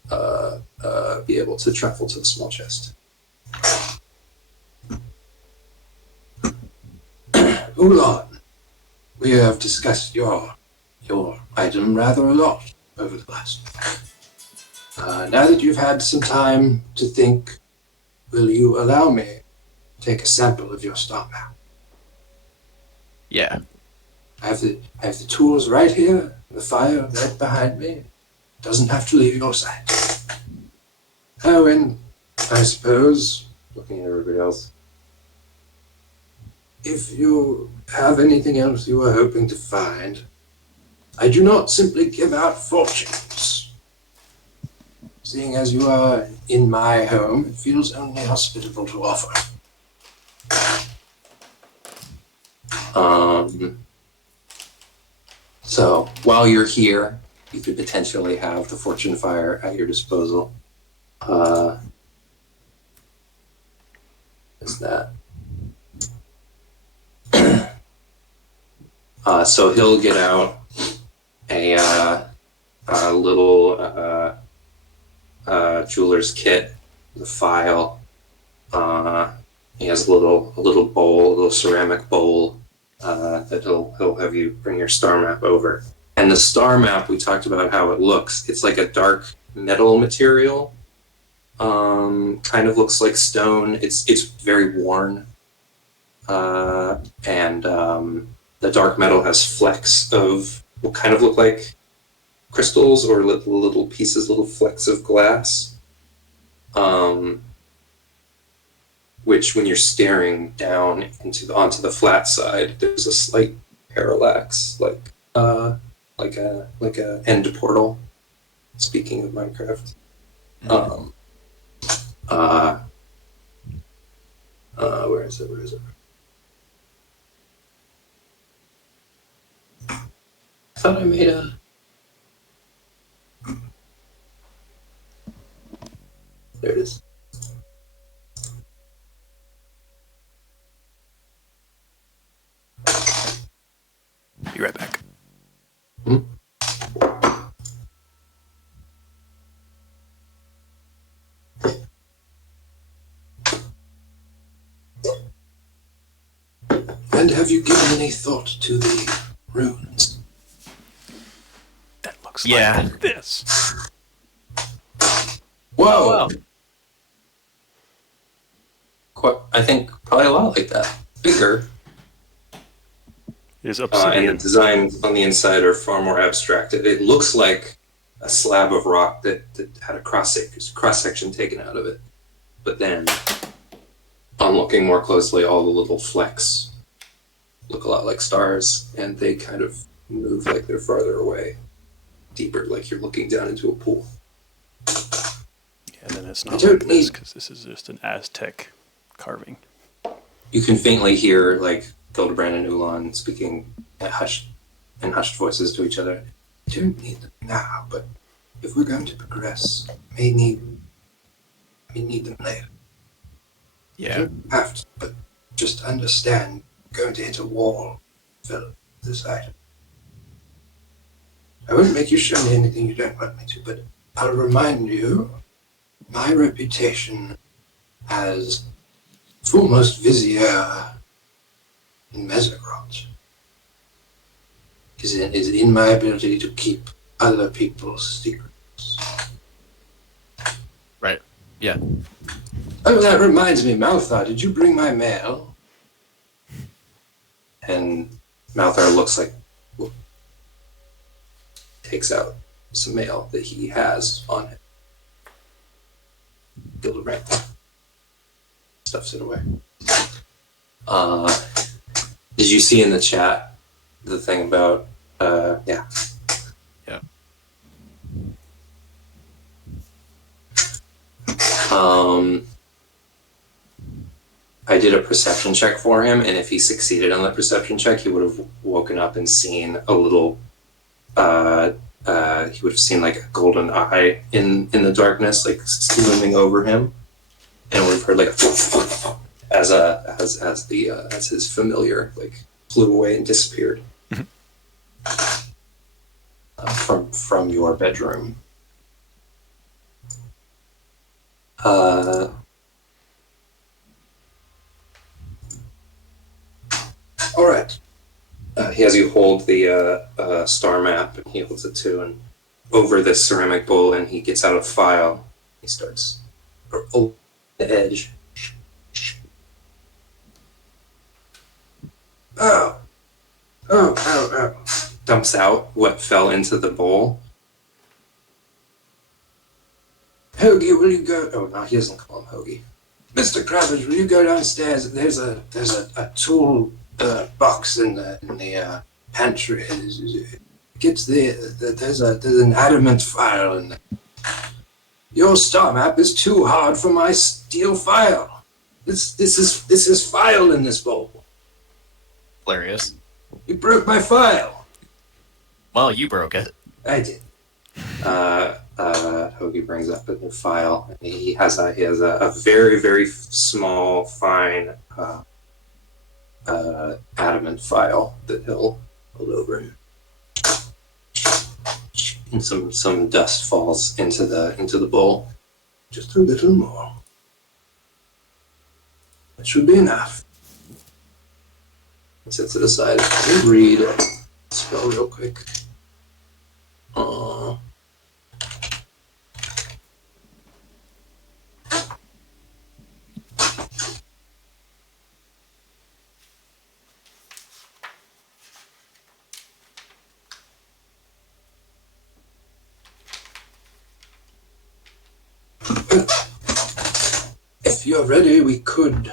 be able to travel to the small chest. Oolon, we have discussed your item rather a lot over the last. Now that you've had some time to think, will you allow me to take a sample of your star map? Yeah. I have the tools right here, the fire right behind me. Doesn't have to leave your sight. Oh, and I suppose, looking at everybody else, if you have anything else you are hoping to find, I do not simply give out fortunes. Seeing as you are in my home, it feels only hospitable to offer. So while you're here, you could potentially have the fortune fire at your disposal. Is that? So he'll get out a little jeweler's kit, the file. He has a little bowl, a little ceramic bowl that he'll have you bring your star map over. And the star map, we talked about how it looks. It's like a dark metal material. Kind of looks like stone. It's very worn. And the dark metal has flecks of what kind of look like crystals or little pieces, little flecks of glass. Which, when you're staring down onto the flat side, there's a slight parallax, like a end portal. Speaking of Minecraft, where is it? I thought I made a. There it is. Be right back. And have you given any thought to the runes? That looks Yeah. like this. Whoa! Quite, I think probably a lot like that. Bigger. It is And obsidian. the designs on the inside are far more abstract. It looks like a slab of rock that had a cross-section taken out of it. But then, on looking more closely, all the little flecks look a lot like stars, and they kind of move like they're farther away, deeper, like you're looking down into a pool. Yeah, then it's I not don't like this, need- because this is just an Aztec carving. You can faintly hear like Gildebran and Oolon speaking in hushed voices to each other. I don't need them now, but if we're going to progress, we need them later. You Yeah. don't have to, but just understand you're going to hit a wall, Phil, this item. I won't make you show me anything you don't want me to, but I'll remind you, my reputation as foremost vizier in Mesogrot is in my ability to keep other people's secrets. Right. Yeah. Oh, that reminds me, Malthar, did you bring my mail? And Malthar looks like, takes out some mail that he has on him. Gildebran stuffs it away. Did you see in the chat the thing about, yeah. Yeah. I did a perception check for him, and if he succeeded on the perception check, he would have woken up and seen a little, he would have seen like a golden eye in the darkness, like looming over him, and would have heard like a as his familiar like flew away and disappeared from your bedroom. All right. He has you hold the star map, and he holds it too, and over this ceramic bowl, and he gets out a file. He starts over the edge. Oh. Dumps out what fell into the bowl. Hoagie, will you go? Oh, no, he doesn't call him Hoagie. Mr. Kravitz, will you go downstairs? There's a tool box in the pantry. There's an adamant file in there. Your star map is too hard for my steel file. This is file in this bowl. Hilarious. You broke my file. Well, you broke it. I did. Hoagie brings up a new file. He has a very, very small, fine adamant file that he'll hold over him. And some dust falls into the bowl. Just a little more. That should be enough. He sets it aside. Let me read a spell real quick. If you're ready, we could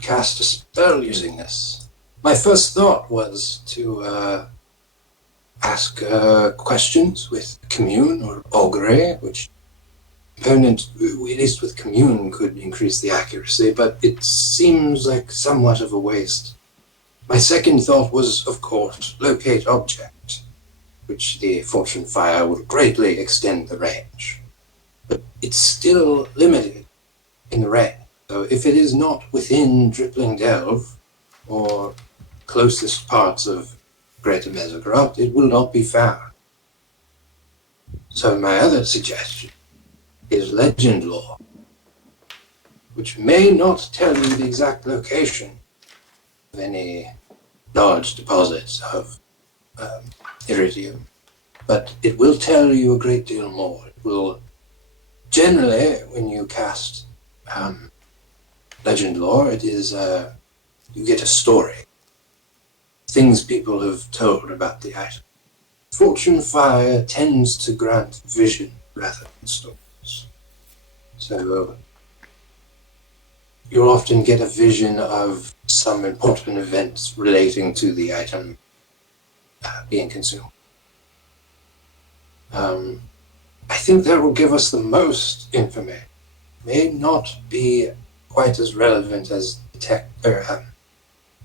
cast a spell using this. My first thought was to ask questions with Commune or Augury, which opponent, at least with Commune, could increase the accuracy, but it seems like somewhat of a waste. My second thought was, of course, locate object, which the Fortune Fire would greatly extend the range. But it's still limited in the range. So if it is not within Drippling Delve, or closest parts of Greater Mesogrot, it will not be found. So my other suggestion is legend lore. which may not tell you the exact location of any large deposits of iridium, but it will tell you a great deal more. It will generally, when you cast legend lore, it is you get a story, things people have told about the item. Fortune Fire tends to grant vision rather than stories. So you'll often get a vision of some important events relating to the item being consumed. I think that will give us the most information. May not be quite as relevant as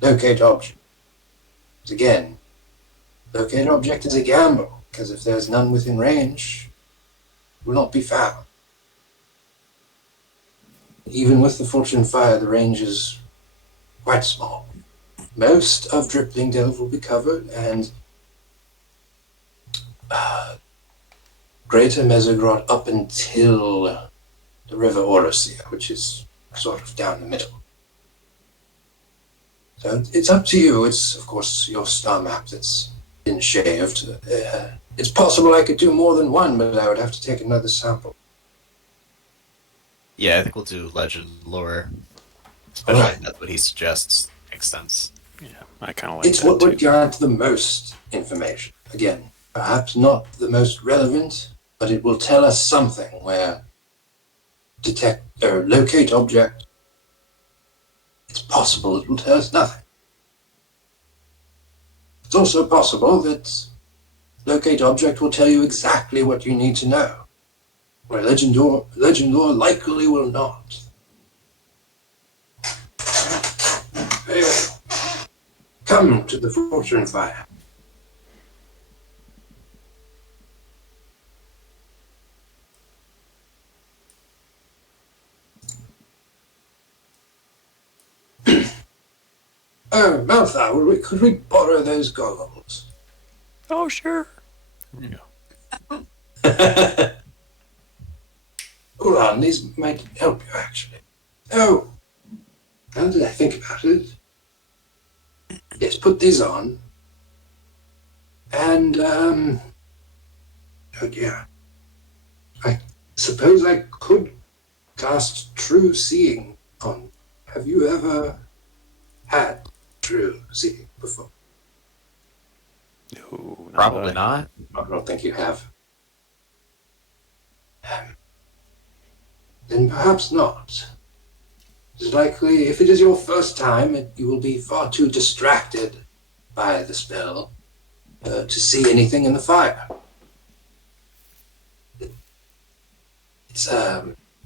locate object. But again, locate object is a gamble, because if there's none within range, it will not be found. Even with the Fortune Fire, the range is quite small. Most of Dripping Delve will be covered, and Greater Mesogrod up until the River Orosia, which is sort of down the middle. So it's up to you. It's, of course, your star map that's been shaved. It's possible I could do more than one, but I would have to take another sample. Yeah, I think we'll do legend lore. Especially if that's what he suggests. Makes sense. Yeah, I kind of like It's that what too. would grant the most information. Again, perhaps not the most relevant, but it will tell us something where detect or locate object. It's possible it will tell us nothing. It's also possible that locate object will tell you exactly what you need to know, where legend lore likely will not. Come to the Fortune Fire. Oh, Malthar, could we borrow those goggles? Oh, sure. There we go. Oolon, these might help you, actually. Oh, now that I think about it, yes, put these on. And, oh dear. I suppose I could cast True Seeing on. Have you ever had True Seeing before? No, Probably I. not. I don't think you have. Then perhaps not. It's likely, if it is your first time, you will be far too distracted by the spell to see anything in the fire.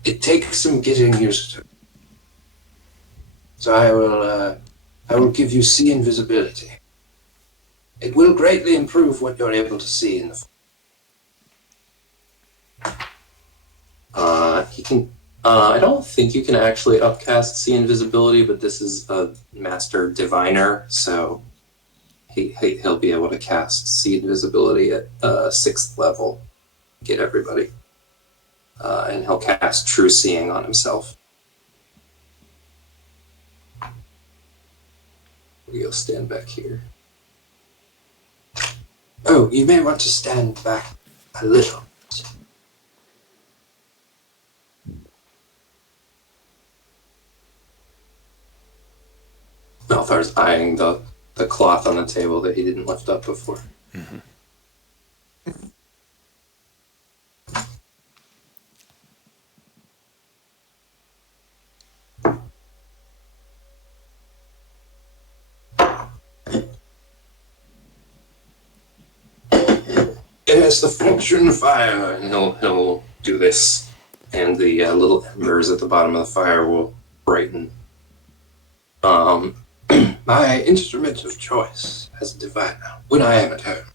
It takes some getting used to. So I will give you see invisibility. It will greatly improve what you're able to see in the fire. He can. I don't think you can actually upcast see invisibility, but this is a master diviner, so he'll be able to cast see invisibility at 6th level. Get everybody, and he'll cast True Seeing on himself. We'll stand back here. Oh, you may want to stand back a little. Malthar's eyeing the cloth on the table that he didn't lift up before. Mm-hmm. Yes, the Fortune Fire. And he'll do this, and the little embers at the bottom of the fire will brighten. My instrument of choice as a diviner when I am at home.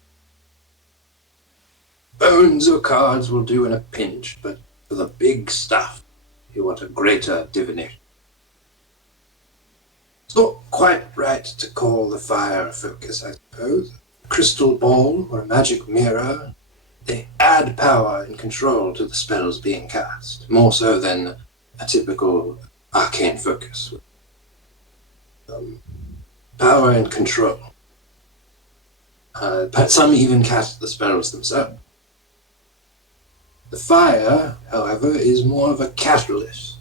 Bones or cards will do in a pinch, but for the big stuff, you want a greater divination. It's not quite right to call the fire a focus, I suppose. A crystal ball or a magic mirror, they add power and control to the spells being cast, more so than a typical arcane focus, power and control. But some even cast the spells themselves. The fire, however, is more of a catalyst.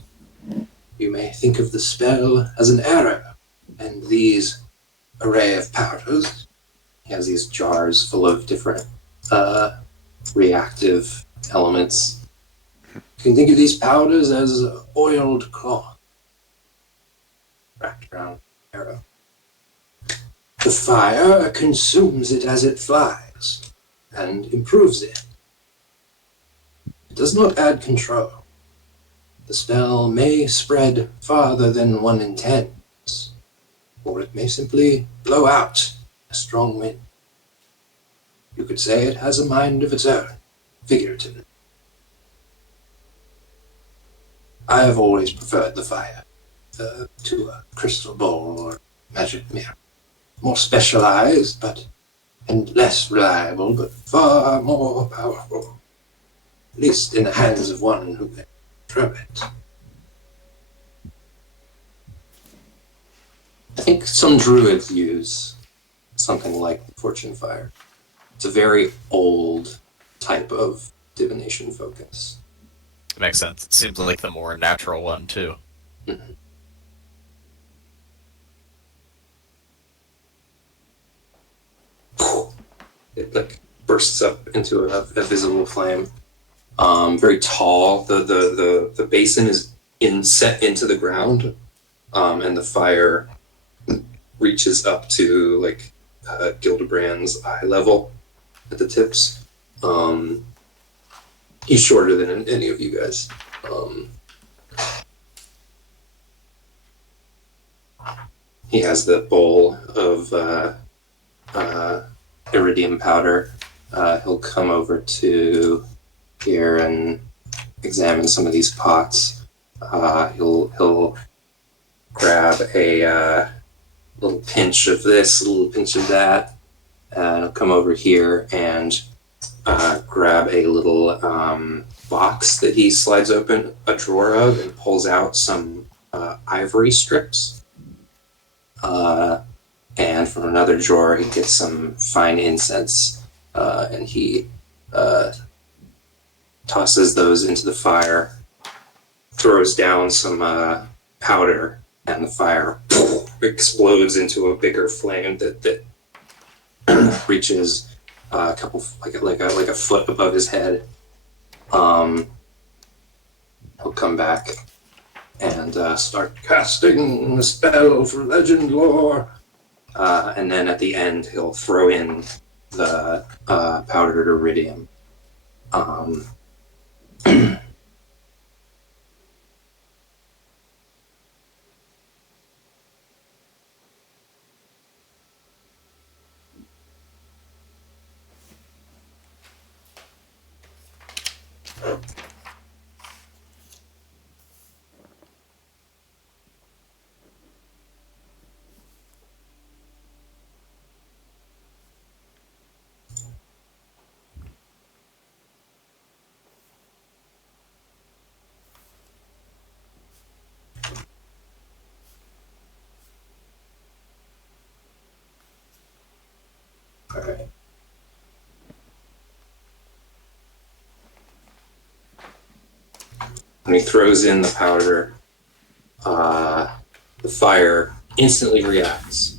You may think of the spell as an arrow, and these array of powders, he has these jars full of different reactive elements. You can think of these powders as oiled cloth wrapped around an arrow. The fire consumes it as it flies and improves it. It does not add control. The spell may spread farther than one intends, or it may simply blow out a strong wind. You could say it has a mind of its own, figuratively. I have always preferred the fire to a crystal ball or magic mirror. More specialized, and less reliable, but far more powerful. At least in the hands of one who can control it. I think some druids use something like the Fortune Fire. It's a very old type of divination focus. It makes sense. It seems like the more natural one, too. Mm-hmm. It like bursts up into a visible flame. Very tall. The basin is set into the ground, and the fire reaches up to like Gildebran's eye level at the tips. He's shorter than any of you guys. He has the bowl of iridium powder. He'll come over to here and examine some of these pots. He'll grab a little pinch of this, a little pinch of that, and he'll come over here and grab a little box that he slides open a drawer of and pulls out some ivory strips. And from another drawer, he gets some fine incense, and he tosses those into the fire, throws down some powder, and the fire explodes into a bigger flame that reaches a couple, like a foot above his head. He'll come back and start casting the spell for legend lore. And then at the end, he'll throw in the powdered iridium. All right. When he throws in the powder, the fire instantly reacts.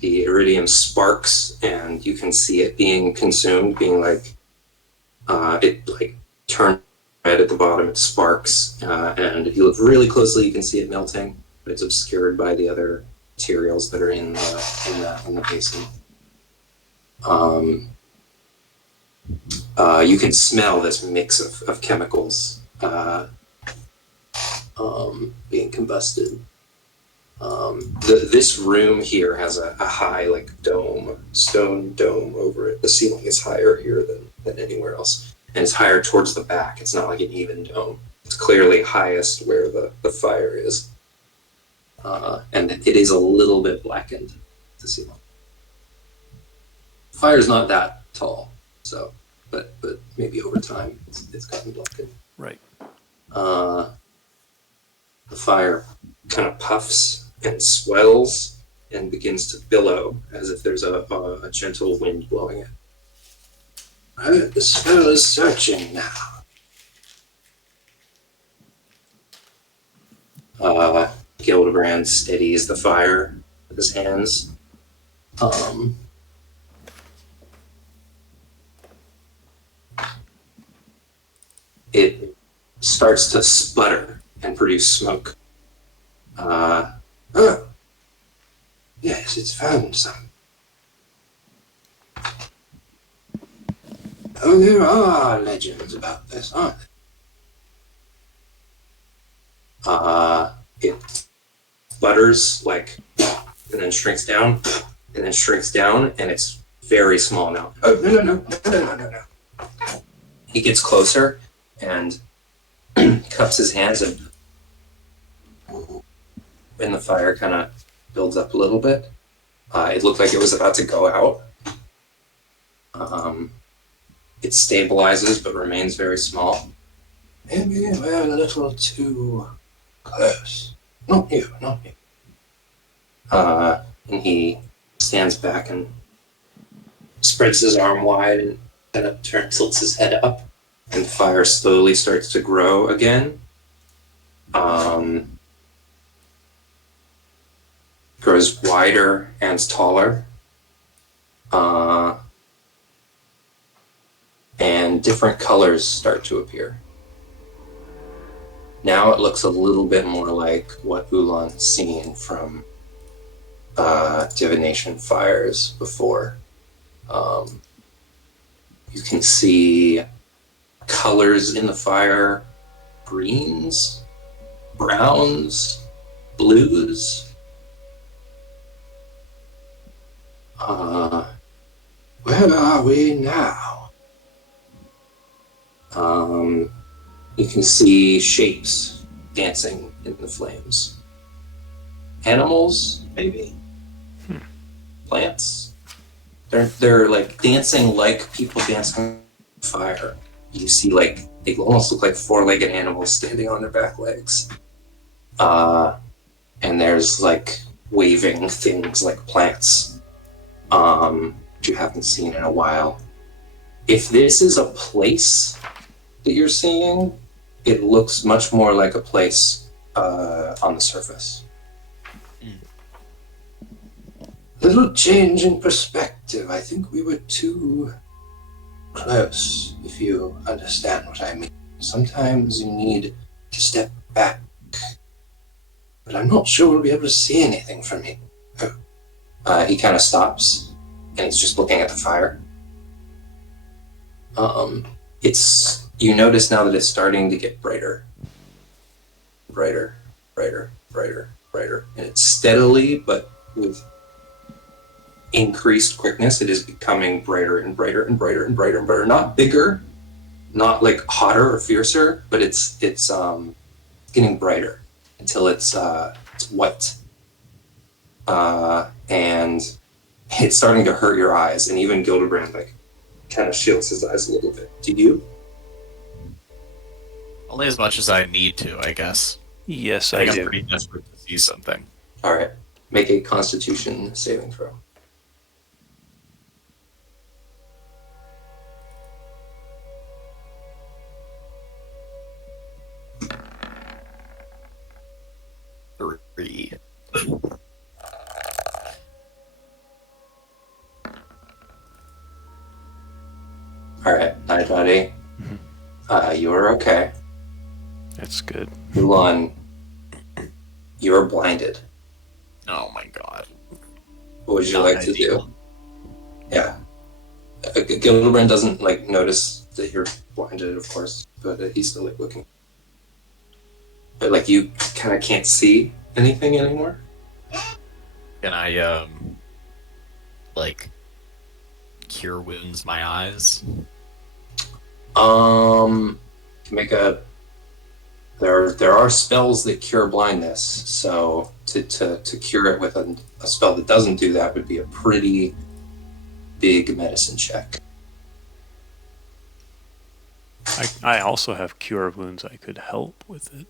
The iridium sparks, and you can see it being consumed, being like it like turns red at the bottom. It sparks, and if you look really closely, you can see it melting, but it's obscured by the other materials that are in the basin. You can smell this mix of chemicals being combusted. This room here has a high like stone dome over it. The ceiling is higher here than anywhere else, and it's higher towards the back. It's not like an even dome. It's clearly highest where the fire is, and it is a little bit blackened, the ceiling. Fire's not that tall, so but maybe over time it's gotten blackened. Right. The fire kind of puffs and swells and begins to billow as if there's a gentle wind blowing it. The spell is searching now. Gildebran steadies the fire with his hands. It starts to sputter and produce smoke. Yes, it's found some. Oh, there are legends about this, aren't there? It sputters, like, and then shrinks down, and then shrinks down, and it's very small now. Oh, no. He gets closer and cups his hands, and the fire kind of builds up a little bit. It looked like it was about to go out. It stabilizes but remains very small. Maybe we're a little too close. Not you. And he stands back and spreads his arm wide and kind of tilts his head up. And the fire slowly starts to grow again. Grows wider and taller. And different colors start to appear. Now it looks a little bit more like what Oolon has seen from divination fires before. You can see colors in the fire: greens, browns, blues. Where are we now? You can see shapes dancing in the flames. Animals, maybe? Plants? They're like dancing like people dancing on fire. You see, like, they almost look like four-legged animals standing on their back legs. And there's like waving things like plants, which you haven't seen in a while. If this is a place that you're seeing, it looks much more like a place on the surface. Little change in perspective. I think we were too close, if you understand what I mean. Sometimes you need to step back. But I'm not sure we'll be able to see anything from here. He kind of stops, and he's just looking at the fire. You notice now that it's starting to get brighter. Brighter. And it's steadily, but with increased quickness, it is becoming brighter and brighter. Not bigger, not like hotter or fiercer, but it's getting brighter until it's white. And it's starting to hurt your eyes, and even Gildebran like kind of shields his eyes a little bit. Do you? Only as much as I need to, I guess. Yes, I I think I'm do. pretty desperate to see something. All right. Make a Constitution saving throw. Three. All right, Naidaadi. You are okay. That's good. Oolon, you are blinded. Oh my god. What would you Not like to ideal. do? Yeah. Gildebran doesn't like notice that you're blinded, of course, but he's still like looking. But like you kind of can't see anything anymore. Can I, like, cure wounds my eyes? Make a. There are spells that cure blindness, so to cure it with a spell that doesn't do that would be a pretty big medicine check. I also have cure wounds. I could help with it.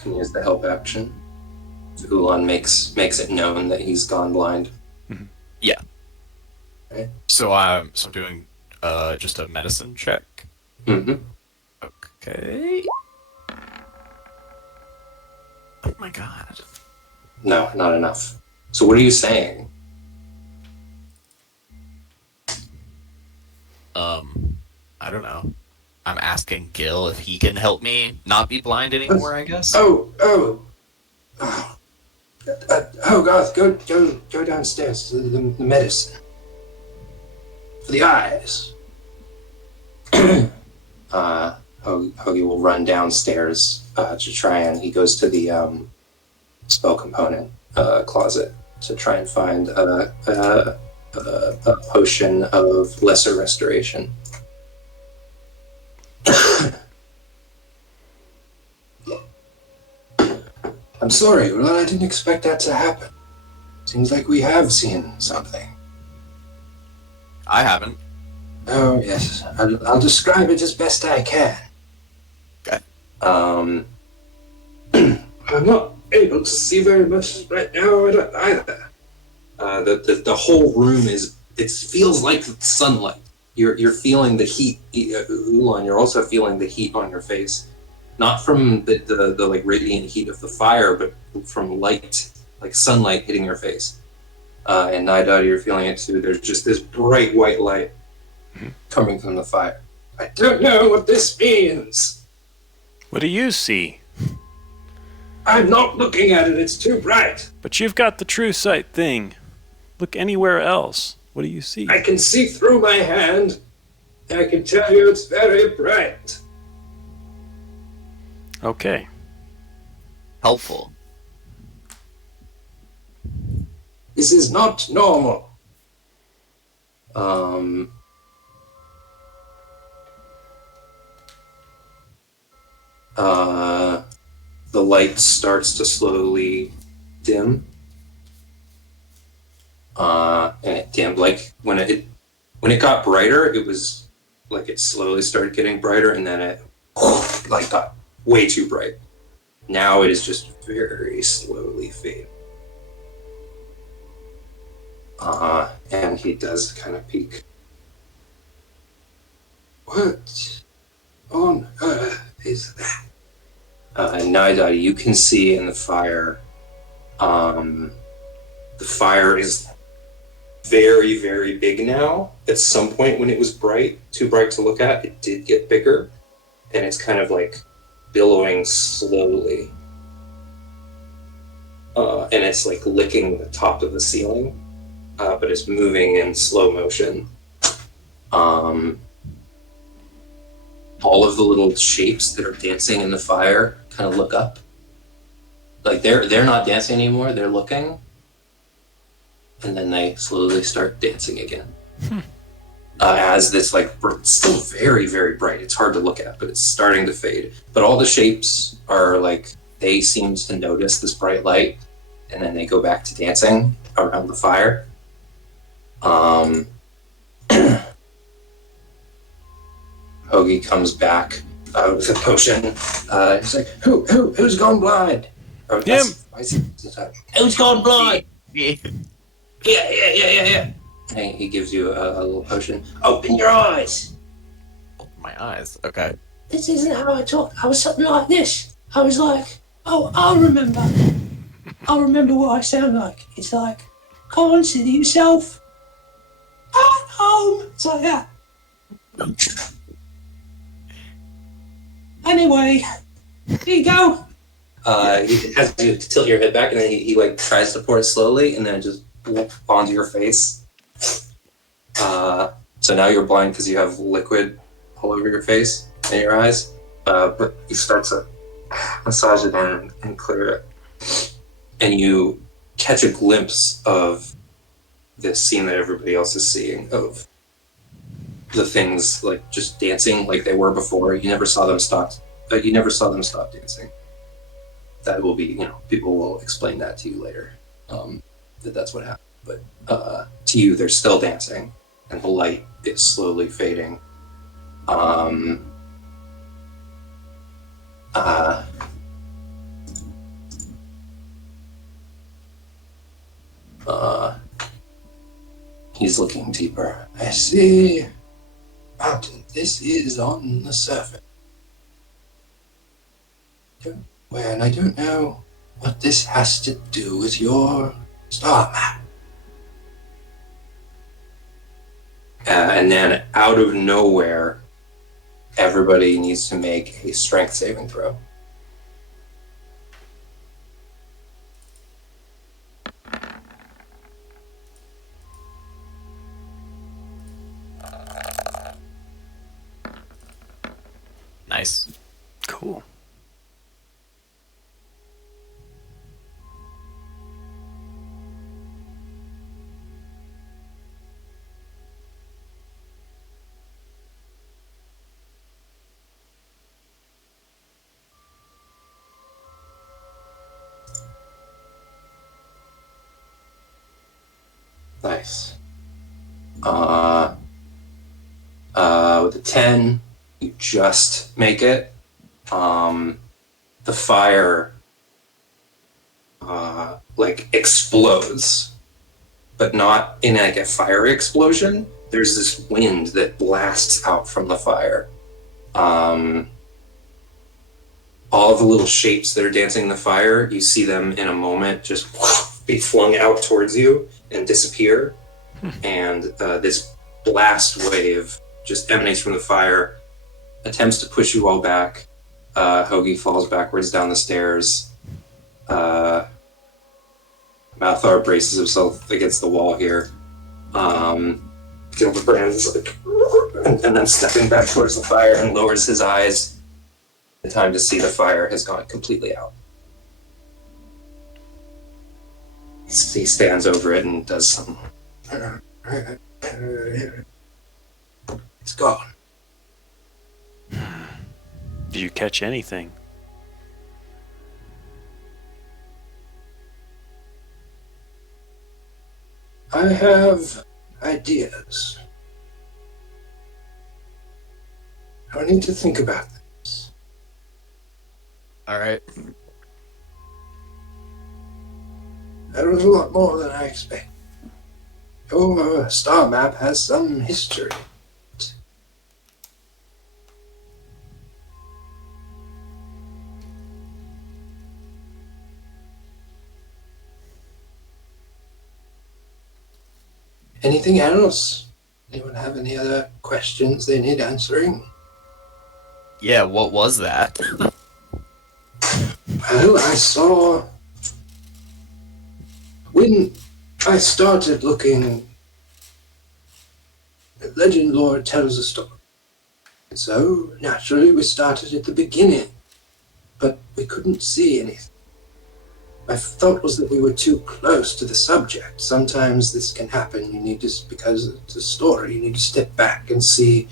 can use the help action. Oolon makes it known that he's gone blind. Yeah. Okay. So I'm doing just a medicine check. Mm-hmm. Okay. Oh my god. No, not enough. So what are you saying? I don't know. I'm asking Gil if he can help me not be blind anymore, I guess. Oh, God, go downstairs to the medicine. For the eyes. Hoagie will run downstairs to try and he goes to the spell component closet to try and find a potion of lesser restoration. I'm sorry, but I didn't expect that to happen. Seems like we have seen something. I haven't. Oh, yes. I'll describe it as best I can. Okay. I'm not able to see very much right now either. The whole room it feels like sunlight. You're feeling the heat. Oolon, you're also feeling the heat on your face. Not from the like radiant heat of the fire, but from light, like sunlight hitting your face. And Naidaadi, you're feeling it too. There's just this bright white light coming from the fire. I don't know what this means. What do you see? I'm not looking at it. It's too bright. But you've got the true sight thing. Look anywhere else. What do you see? I can see through my hand. I can tell you it's very bright. Okay. Helpful. This is not normal. The light starts to slowly dim. And it dimmed. Like when it got brighter, it was like it slowly started getting brighter, and then it like got way too bright. Now it is just very slowly fading. And he does kind of peek. What on earth is that? And Naidaadi, you can see in the fire, the fire is very, very big now. At some point when it was too bright to look at, it did get bigger. And it's kind of like billowing slowly. And it's like licking the top of the ceiling. But it's moving in slow motion. All of the little shapes that are dancing in the fire kind of look up. Like they're not dancing anymore, they're looking. And then they slowly start dancing again. As this it's still very, very bright. It's hard to look at, but it's starting to fade. But all the shapes are like, they seem to notice this bright light, and then they go back to dancing around the fire. Hoagie comes back with a potion. He's like, who's gone blind? Oh, Him. Who's gone blind? Yeah. Yeah. And he gives you a little potion. Open your eyes. Open my eyes. Okay. This isn't how I talk. I was something like this. I was like, oh, I'll remember. I'll remember what I sound like. It's like, consider yourself at home. It's like that. Anyway, here you go. He has you to tilt your head back, and then he like tries to pour it slowly, and then it just onto your face. So now you're blind because you have liquid all over your face and your eyes. But he starts to massage it in and clear it, and you catch a glimpse of this scene that everybody else is seeing of the things like just dancing like they were before. You never saw them stop. You never saw them stop dancing. That will be, people will explain that to you later. That's what happened. But to you, they're still dancing, and the light is slowly fading. He's looking deeper. I see. Mountain. This is on the surface. And I don't know what this has to do with your star map. And then out of nowhere, everybody needs to make a strength saving throw. Nice. Cool. Nice. With a 10, you just make it. The fire explodes, but not in like a fire explosion. There's this wind that blasts out from the fire. All of the little shapes that are dancing in the fire, you see them in a moment just be flung out towards you and disappear. And this blast wave just emanates from the fire, attempts to push you all back. Hoagie falls backwards down the stairs. Malthar braces himself against the wall here. Gildebran is like, and then stepping back towards the fire and lowers his eyes. The time to see the fire has gone completely out. He stands over it and does some. It's gone. Did you catch anything? I have ideas. I need to think about this. All right. There was a lot more than I expected. Your star map has some history. Anything else? Anyone have any other questions they need answering? Yeah, what was that? Well, I saw... When I started looking... Legend lore tells a story. So, naturally, we started at the beginning. But we couldn't see anything. My thought was that we were too close to the subject. Sometimes this can happen. You need to, because it's a story, you need to step back and see.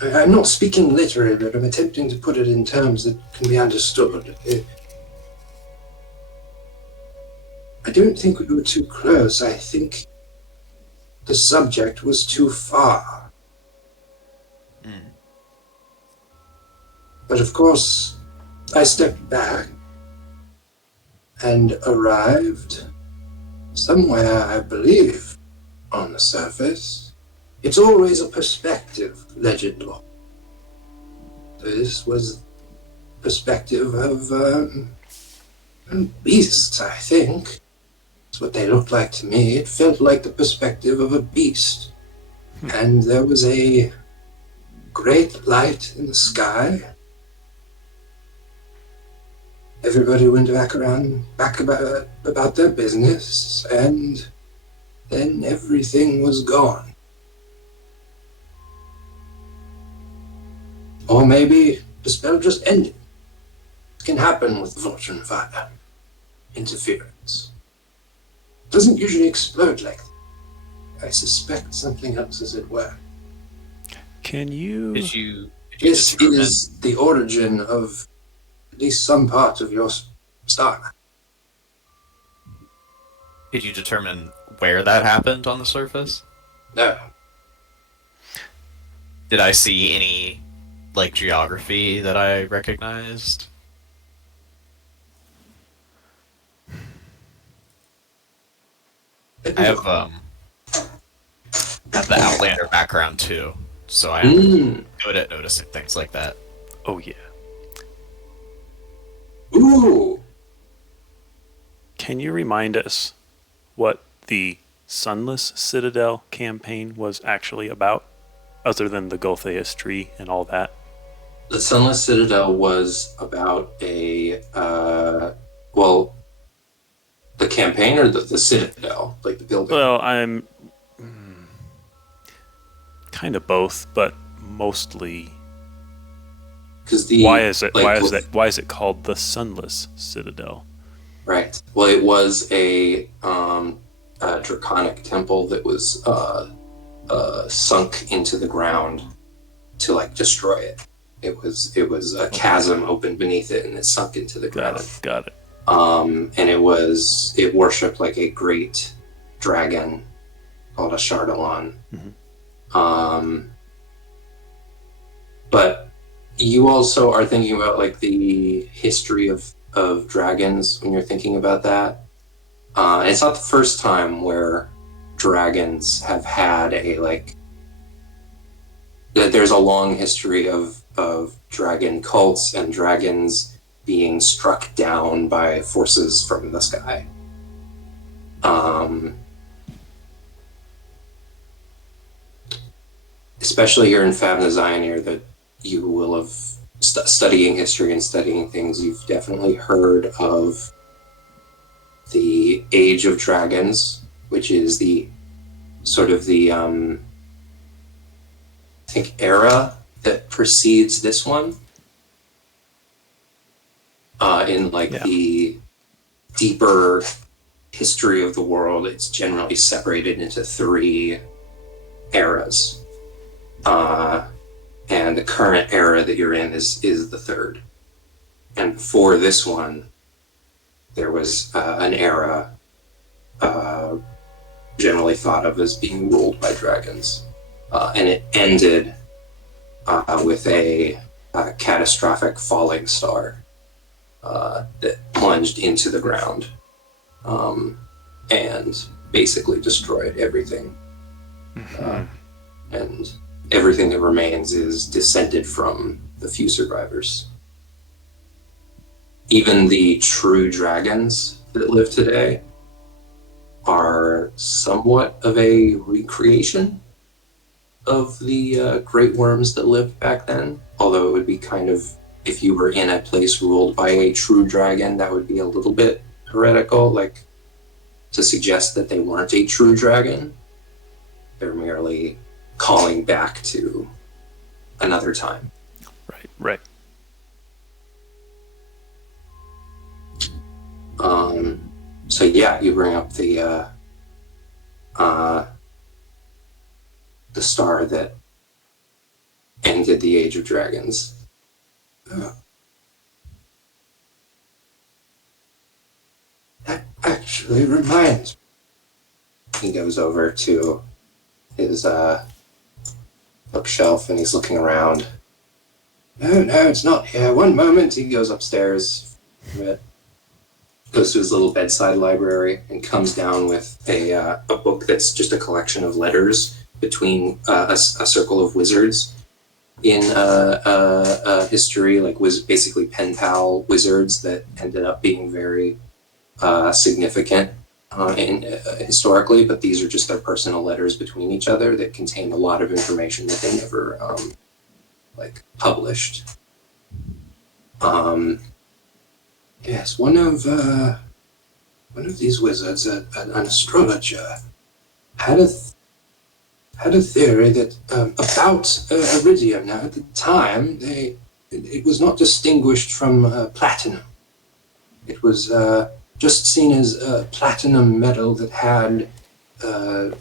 I'm not speaking literally, but I'm attempting to put it in terms that can be understood. I don't think we were too close. I think the subject was too far. But of course, I stepped back and arrived somewhere, I believe, on the surface. It's always a perspective, legend lore. This was perspective of beasts, I think. That's what they looked like to me. It felt like the perspective of a beast. And there was a great light in the sky. Everybody went back about their business, and then everything was gone. Or maybe the spell just ended. It can happen with the Fortune Fire. Interference. It doesn't usually explode like that. I suspect something else is at work. Can you... Did you This determine... is the origin of at least some part of your star map. Did you determine where that happened on the surface? No. Did I see any, like, geography that I recognized? I have the Outlander background too, so I am good at noticing things like that. Oh yeah. Ooh. Can you remind us what the Sunless Citadel campaign was actually about, other than the Gultheus tree and all that? The Sunless Citadel was about the campaign or the Citadel, like the building? Well, I'm kind of both, but mostly. Because Why is it called the Sunless Citadel? Right. Well, it was a draconic temple that was sunk into the ground to like destroy it. It was a chasm opened beneath it, and it sunk into the ground. Got it. And it worshipped like a great dragon called a Shardalon. But you also are thinking about like the history of dragons when you're thinking about that. And it's not the first time where dragons have had that there's a long history of dragon cults and dragons being struck down by forces from the sky. Especially here in Favennozionir, that you will have studying history and studying things, you've definitely heard of the Age of Dragons, which is the sort of the I think era that precedes this one. In the deeper history of the world, it's generally separated into 3 eras. And the current era that you're in is the 3rd. And before this one, there was an era generally thought of as being ruled by dragons. And it ended with a catastrophic falling star that plunged into the ground and basically destroyed everything. And everything that remains is descended from the few survivors. Even the true dragons that live today are somewhat of a recreation of the great worms that lived back then. Although it would be kind of, if you were in a place ruled by a true dragon, that would be a little bit heretical, like to suggest that they weren't a true dragon. They're merely calling back to another time. Right. So yeah, you bring up the star that ended the Age of Dragons. That actually reminds me. He goes over to his bookshelf and he's looking around. No, it's not here. One moment. He goes upstairs, goes to his little bedside library and comes down with a book that's just a collection of letters between a circle of wizards in history, like basically pen pal wizards that ended up being very significant historically, but these are just their personal letters between each other that contain a lot of information that they never published. Yes, one of these wizards, an astrologer, had a theory that about iridium. Now, at the time, it was not distinguished from platinum. It was just seen as a platinum metal that had the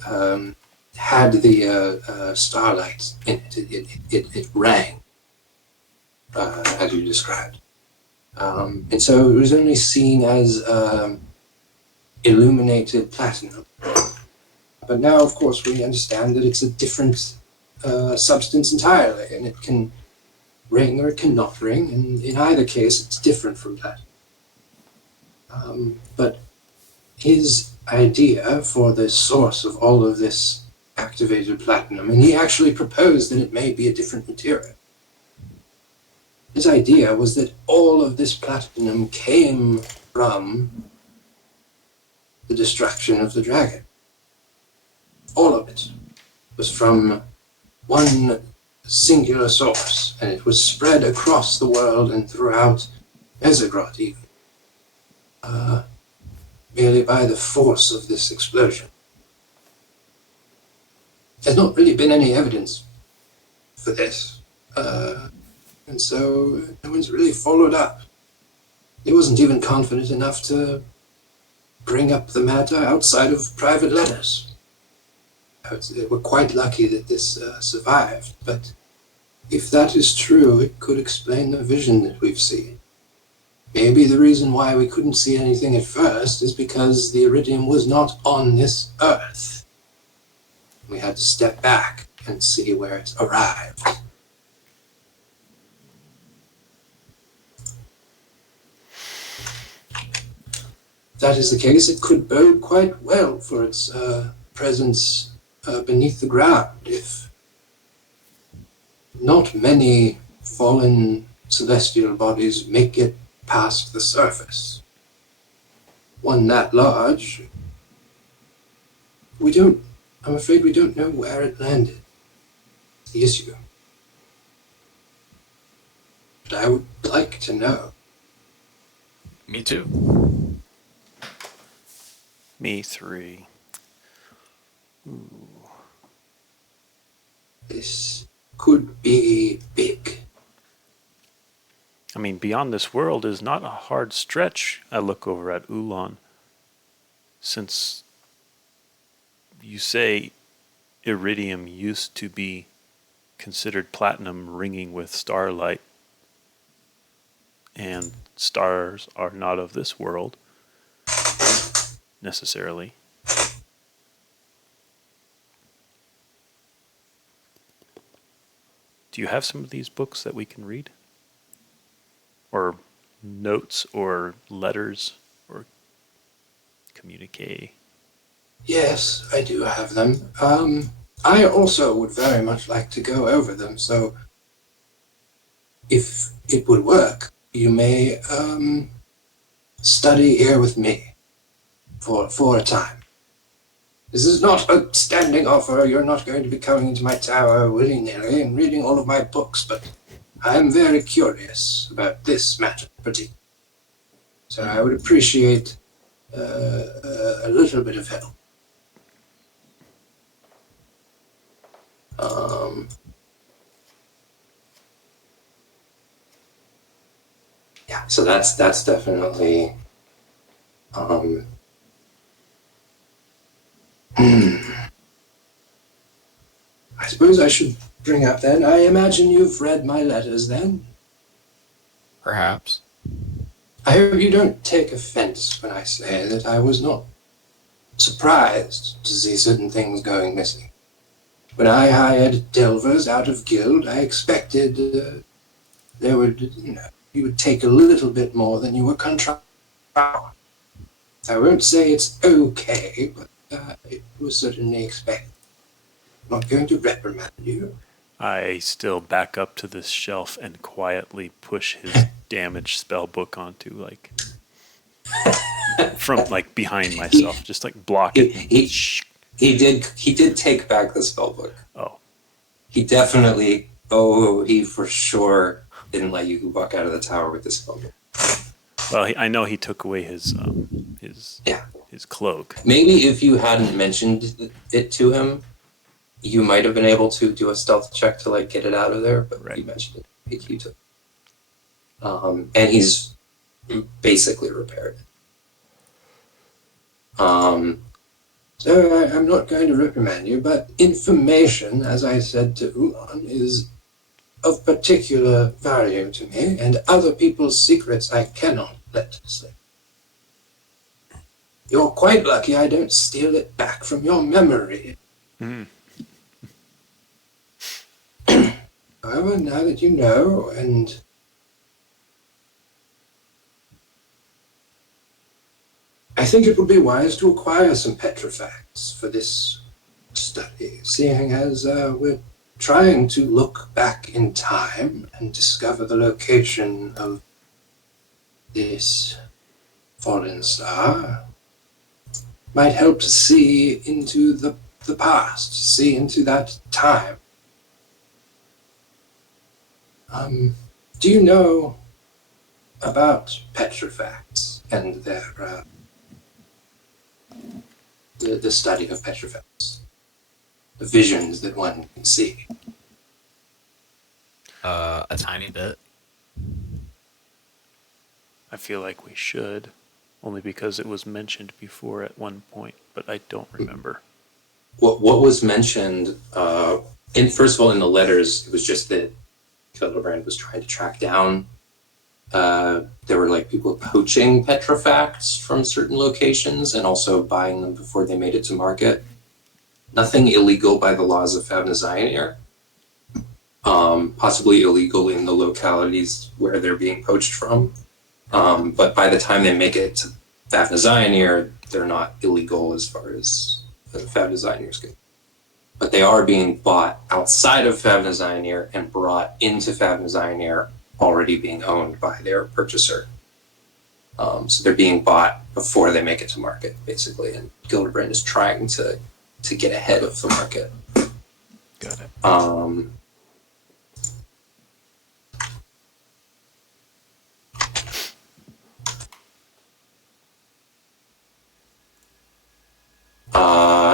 starlight in it. It rang, as you described. And so it was only seen as illuminated platinum. But now, of course, we understand that it's a different substance entirely, and it can ring or it cannot ring, and in either case, it's different from platinum. But his idea for the source of all of this activated platinum, and he actually proposed that it may be a different material. His idea was that all of this platinum came from the destruction of the dragon. All of it was from one singular source, and it was spread across the world and throughout Mesagrot even, merely by the force of this explosion. There's not really been any evidence for this, and so no one's really followed up. He wasn't even confident enough to bring up the matter outside of private letters. We're quite lucky that this survived, but if that is true, it could explain the vision that we've seen. Maybe the reason why we couldn't see anything at first is because the iridium was not on this Earth. We had to step back and see where it arrived. If that is the case, it could bode quite well for its presence beneath the ground, if not many fallen celestial bodies make it past the surface. One that large, I'm afraid we don't know where it landed. It's the issue. But I would like to know. Me too. Me 3. This could be big. I mean, beyond this world is not a hard stretch. I look over at Oolon. Since you say iridium used to be considered platinum ringing with starlight, and stars are not of this world, necessarily. Do you have some of these books that we can read? Or notes or letters or communique? Yes, I do have them. I also would very much like to go over them, so if it would work, you may study here with me for a time. This is not a standing offer. You're not going to be coming into my tower willy-nilly and reading all of my books, but I am very curious about this matter in particular. So I would appreciate a little bit of help. Yeah, so that's definitely I suppose I should bring up then. I imagine you've read my letters then. Perhaps. I hope you don't take offense when I say that I was not surprised to see certain things going missing. When I hired delvers out of guild, I expected you would take a little bit more than you were contracted. I won't say it's okay, but it was certainly expected. I'm not going to reprimand you. I still back up to this shelf and quietly push his damage spell book onto, from behind myself, just block it. He did take back the spell book. Oh. He for sure didn't let you walk out of the tower with the spell book. Well, I know he took away his cloak. Maybe if you hadn't mentioned it to him, you might have been able to do a stealth check to get it out of there. But right. You mentioned it. He took. And he's basically repaired it. So I'm not going to reprimand you, but information, as I said to Oolon, is of particular value to me, and other people's secrets I cannot let slip. You're quite lucky I don't steal it back from your memory. Mm. However, now that you know, and I think it would be wise to acquire some petrefacts for this study, seeing as we're trying to look back in time and discover the location of this fallen star. Might help to see into the past, see into that time. Do you know about petrefacts and their the study of petrefacts, the visions that one can see? A tiny bit. I feel like we should, only because it was mentioned before at one point, but I don't remember. What was mentioned, first of all, in the letters, it was just that Gildebran was trying to track down. There were like people poaching petrefacts from certain locations and also buying them before they made it to market. Nothing illegal by the laws of Favennozionir. Possibly illegal in the localities where they're being poached from. But by the time they make it to Favennozionir, they're not illegal as far as Favennozionir's good. But they are being bought outside of Favennozionir and brought into Favennozionir, already being owned by their purchaser. So they're being bought before they make it to market, basically. And Gildebran is trying to get ahead of the market. Got it.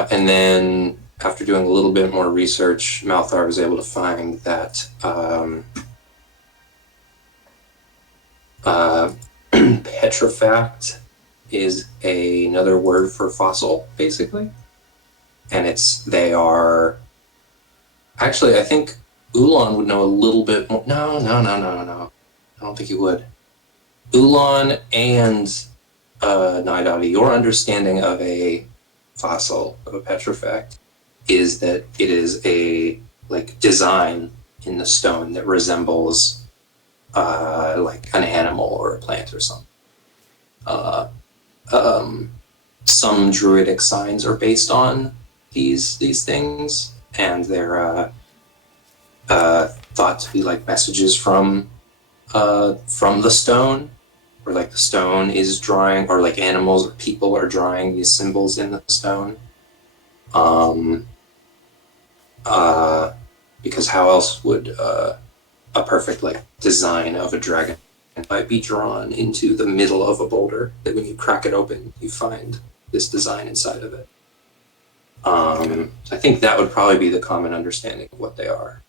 And then, after doing a little bit more research, Malthar was able to find that petrifact is another word for fossil, basically. And they are... Actually, I think Oolon would know a little bit more... No. I don't think he would. Oolon and Naidaadi, your understanding of a fossil, of a petrifact, is that it is a design in the stone that resembles like an animal or a plant or something. Some druidic signs are based on these things, and they're thought to be like messages from the stone, or like the stone is drawing, or like animals or people are drawing these symbols in the stone. Because how else would a perfect design of a dragon might be drawn into the middle of a boulder, that when you crack it open, you find this design inside of it. I think that would probably be the common understanding of what they are.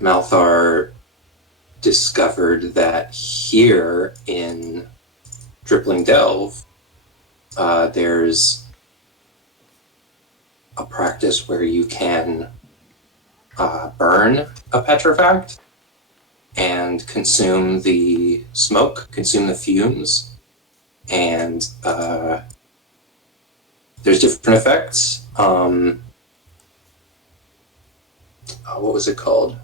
Malthar discovered that here in Drippling Delve, there's a practice where you can burn a petrifact and consume the smoke, consume the fumes, and there's different effects. What was it called?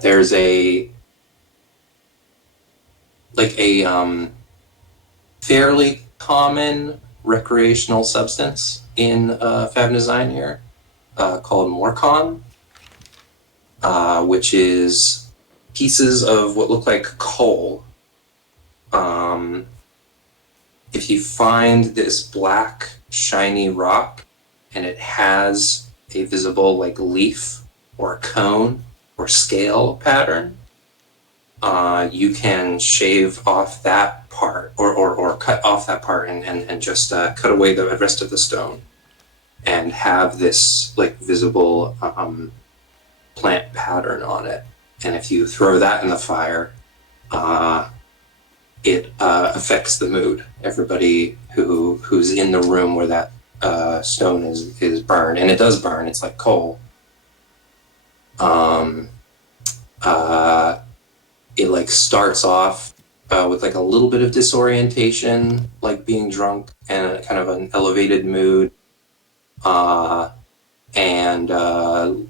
There's a fairly common recreational substance in Favennozionir called Morcon, which is pieces of what look like coal. If you find this black, shiny rock and it has a visible leaf or cone or scale pattern, you can shave off that part or cut off that part and just cut away the rest of the stone and have this visible plant pattern on it. And if you throw that in the fire, it affects the mood. Everybody who's in the room where that stone is burned, and it does burn. It's like coal. It like starts off with like a little bit of disorientation, like being drunk, and a kind of an elevated mood. And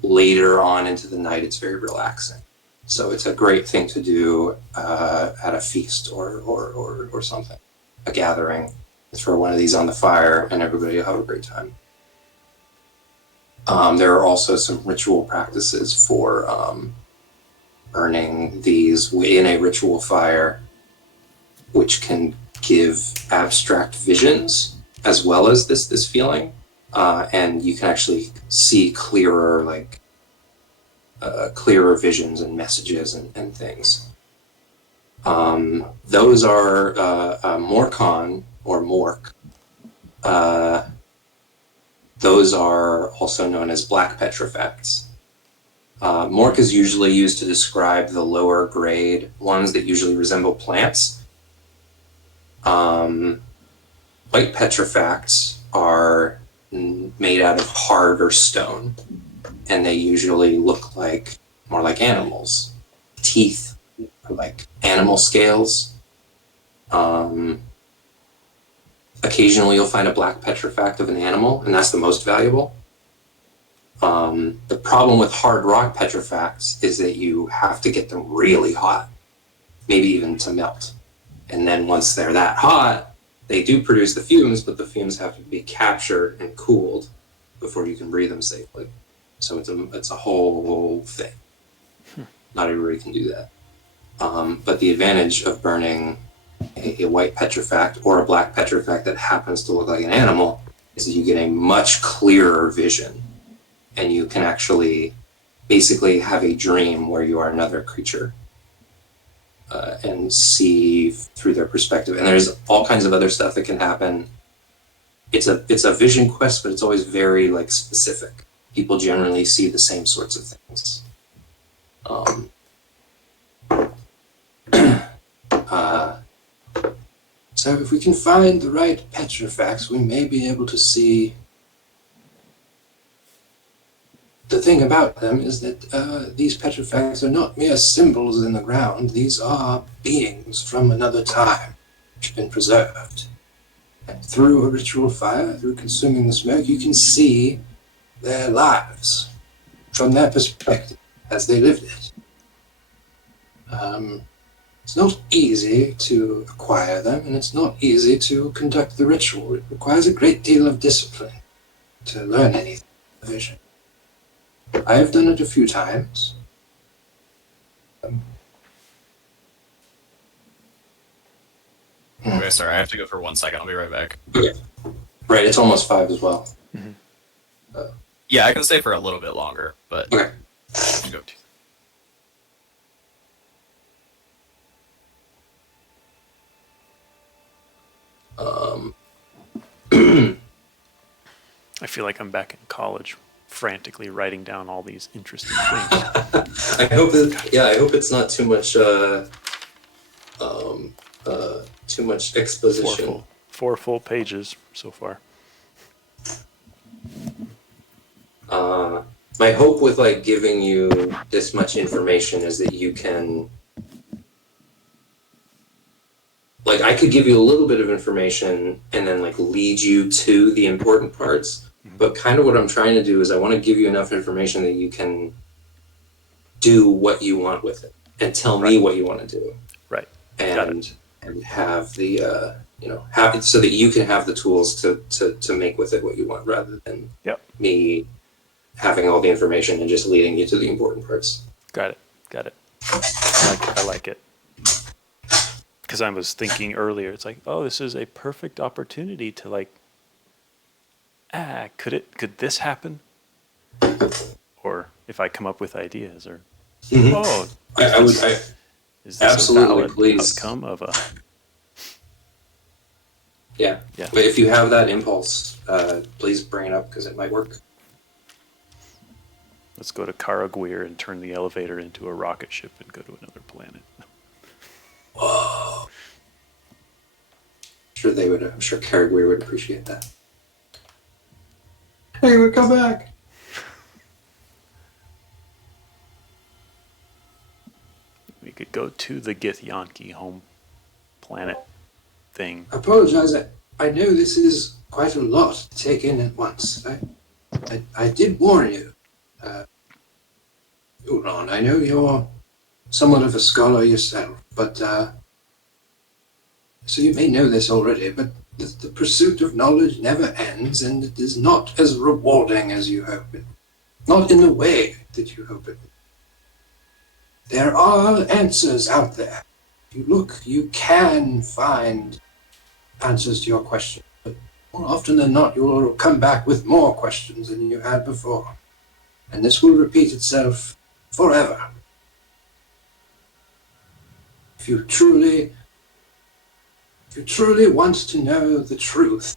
later on into the night, it's very relaxing. So it's a great thing to do at a feast or something, a gathering. Throw one of these on the fire, and everybody will have a great time. There are also some ritual practices for burning these in a ritual fire, which can give abstract visions as well as this feeling, and you can actually see clearer, like clearer visions and messages and things. Those are Morcon or Mork. Those are also known as black petrefacts. Mork is usually used to describe the lower grade ones that usually resemble plants. White petrefacts are made out of harder stone, and they usually look like more like animals. Teeth are like animal scales. Occasionally you'll find a black petrifact of an animal, and that's the most valuable. The problem with hard rock petrifacts is that you have to get them really hot, maybe even to melt. And then once they're that hot, they do produce the fumes, but the fumes have to be captured and cooled before you can breathe them safely. So it's a whole thing. Not everybody can do that. But the advantage of burning a white petrifact or a black petrifact that happens to look like an animal is that you get a much clearer vision, and you can actually basically have a dream where you are another creature and see through their perspective. And there's all kinds of other stuff that can happen. It's a vision quest, but it's always very like specific. People generally see the same sorts of things. So if we can find the right petrifacts, we may be able to see. The thing about them is that these petrifacts are not mere symbols in the ground. These are beings from another time, which have been preserved. And through a ritual fire, through consuming the smoke, you can see their lives from their perspective as they lived it. It's not easy to acquire them, and it's not easy to conduct the ritual. It requires a great deal of discipline to learn anything in the vision. I have done it a few times. Okay, sorry, I have to go for 1 second. I'll be right back. Okay. Right, it's almost 5 as well. Yeah, I can stay for a little bit longer, but Okay. go to. I feel like I'm back in college, frantically writing down all these interesting things. I hope it's not too much too much exposition. Four full pages so far. My hope with like giving you this much information is that you can, like, I could give you a little bit of information and then like lead you to the important parts. But kind of what I'm trying to do is I want to give you enough information that you can do what you want with it and tell me what you want to do. Right. And have the have it so that you can have the tools to make with it what you want, rather than me having all the information and just leading you to the important parts. Got it. I like it. Because I was thinking earlier, it's like, oh, this is a perfect opportunity to like, could this happen? Or if I come up with ideas, or is this absolutely, a valid please. outcome of a? Yeah. But if you have that impulse, please bring it up because it might work. Let's go to Karagwir and turn the elevator into a rocket ship and go to another planet. Whoa. I'm sure Karagwir would appreciate that. Hey, we'll come back. We could go to the Githyanki home planet thing. I apologize. I know this is quite a lot to take in at once. I did warn you. Oolon, I know you're somewhat of a scholar yourself, but so you may know this already, but the pursuit of knowledge never ends, and it is not as rewarding as you hope it. Not in the way that you hope it. There are answers out there. If you look, you can find answers to your questions, but more often than not, you will come back with more questions than you had before. And this will repeat itself forever. If you truly want to know the truth,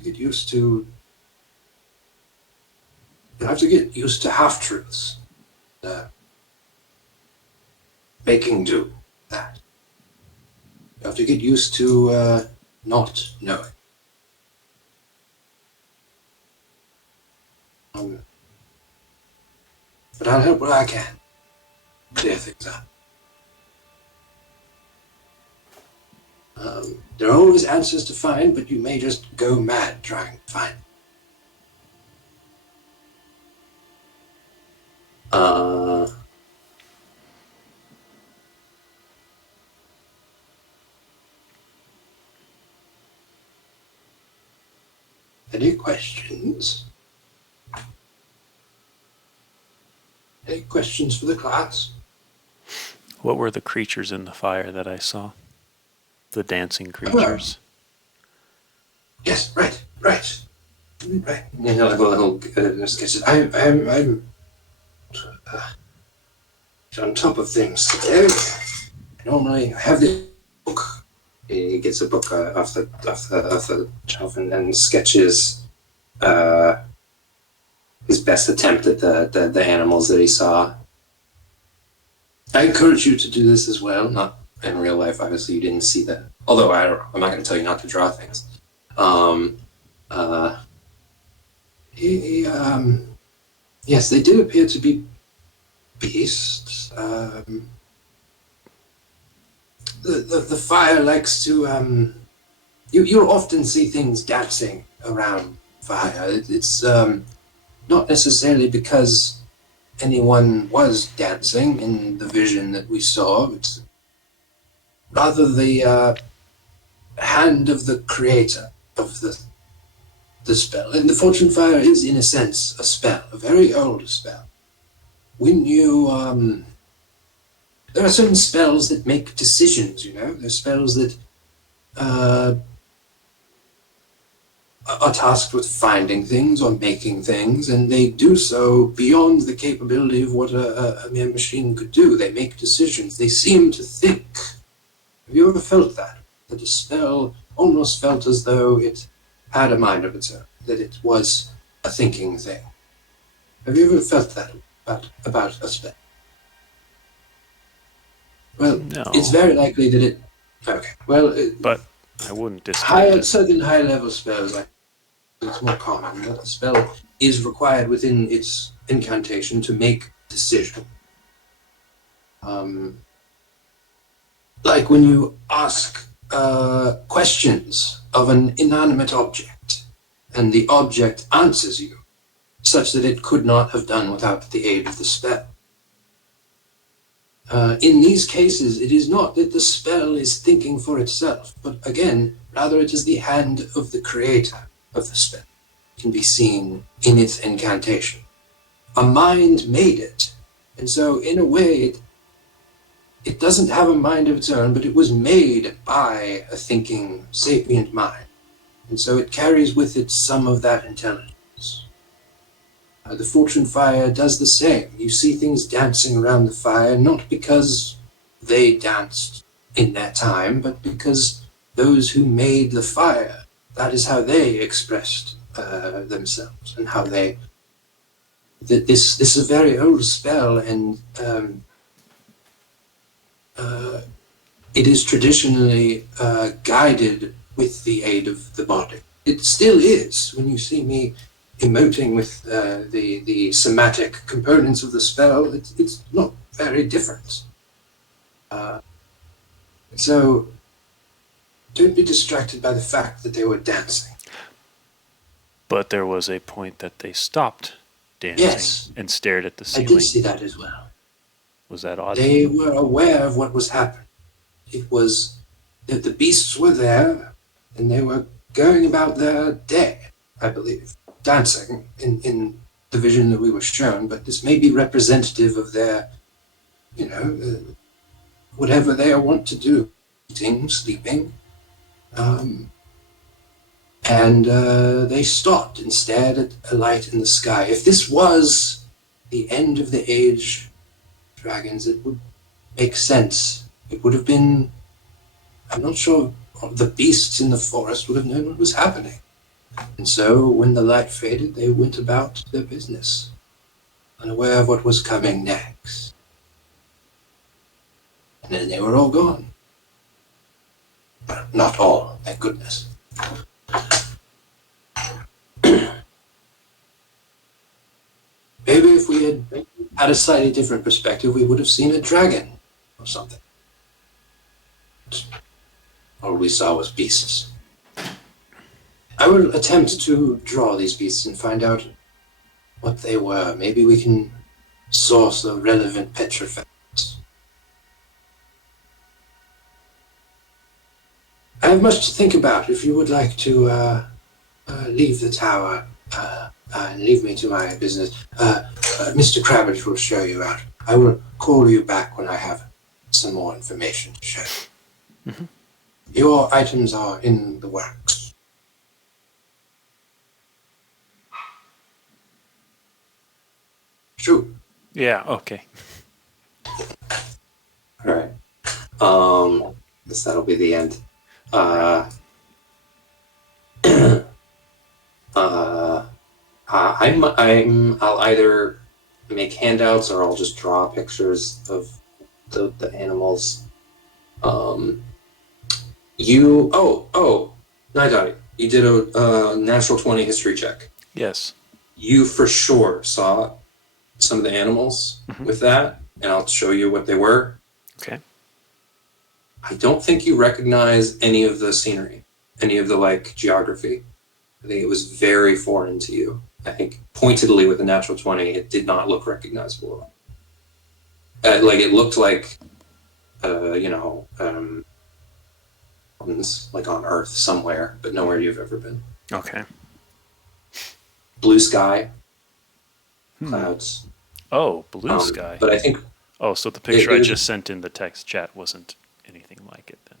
you have to get used to half-truths. Making do that. You have to get used to not knowing. But I'll help where I can. Clear things up. There are always answers to find, but you may just go mad trying to find them. Any questions? Any questions for the class? What were the creatures in the fire that I saw? The dancing creatures. Yes, right. You know, like a little sketches. I'm on top of things today. Normally, I have this book. He gets a book off the shelf and sketches his best attempt at the animals that he saw. I encourage you to do this as well. Not in real life, obviously. You didn't see that. Although I'm not going to tell you not to draw things. Yes, they do appear to be beasts. The fire likes to you'll often see things dancing around fire. It's not necessarily because anyone was dancing in the vision that we saw. It's rather the hand of the creator of the spell. And the fortune fire is, in a sense, a spell, a very old spell. When you there are certain spells that make decisions, you know. There's spells that are tasked with finding things or making things, and they do so beyond the capability of what a mere machine could do. They make decisions. They seem to think. Have you ever felt that? That a spell almost felt as though it had a mind of its own, that it was a thinking thing. Have you ever felt that about a spell? Well, No. It's very likely that it... Okay, well... But I wouldn't discount it. Certain high-level spells, it's more common that a spell is required within its incantation to make decision. Like when you ask questions of an inanimate object, and the object answers you, such that it could not have done without the aid of the spell. In these cases, it is not that the spell is thinking for itself, but again, rather it is the hand of the creator of the spell. It can be seen in its incantation. A mind made it, and so in a way, it doesn't have a mind of its own, but it was made by a thinking, sapient mind. And so it carries with it some of that intelligence. The fortune fire does the same. You see things dancing around the fire, not because they danced in their time, but because those who made the fire, that is how they expressed themselves, and how they... This is a very old spell, and it is traditionally guided with the aid of the body. It still is. When you see me emoting with the somatic components of the spell, it's not very different. So don't be distracted by the fact that they were dancing. But there was a point that they stopped dancing Yes. and stared at the I ceiling. did see that as well. Was that odd? They were aware of what was happening. It was that the beasts were there, and they were going about their day, I believe, dancing in the vision that we were shown, but this may be representative of their, whatever they want to do, eating, sleeping. And they stopped and stared at a light in the sky. If this was the end of the age dragons, it would make sense. It would have been, I'm not sure the beasts in the forest would have known what was happening. And so when the light faded, they went about their business, unaware of what was coming next. And then they were all gone. But not all, thank goodness. Maybe if we had a slightly different perspective, we would have seen a dragon or something. All we saw was beasts. I will attempt to draw these beasts and find out what they were. Maybe we can source the relevant petrefacts. I have much to think about. If you would like to leave the tower and leave me to my business, Mr. Crabbage will show you out. I will call you back when I have some more information to share. Mm-hmm. Your items are in the works. True. Yeah, okay. All right. Guess that'll be the end. I'll either make handouts or I'll just draw pictures of the animals. Naidaadi, you did a natural 20 history check. Yes. You for sure saw some of the animals with that, and I'll show you what they were. Okay. I don't think you recognize any of the scenery, any of the geography. I think it was very foreign to you. I think pointedly with a natural 20, it did not look recognizable at all. It looked like, on Earth somewhere, but nowhere you've ever been. Okay. Blue sky, clouds. Oh, blue sky. But I think... Oh, so the picture I just sent in the text chat wasn't anything like it then.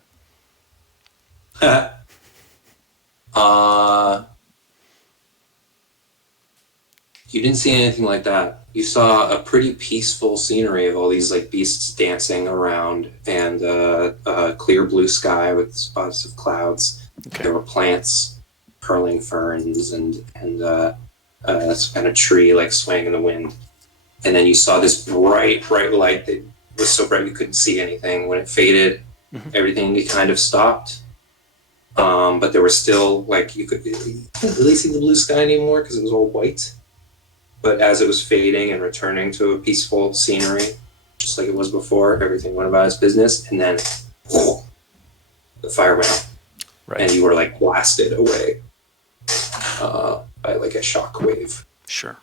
You didn't see anything like that. You saw a pretty peaceful scenery of all these beasts dancing around, and a clear blue sky with spots of clouds. Okay. There were plants, curling ferns, and some kind of tree swaying in the wind. And then you saw this bright light that was so bright you couldn't see anything. When it faded, everything kind of stopped. But there were still you couldn't really see the blue sky anymore because it was all white. But as it was fading and returning to a peaceful scenery, just like it was before, everything went about its business, and then the fire went out, Right. and you were blasted away by a shock wave. Sure.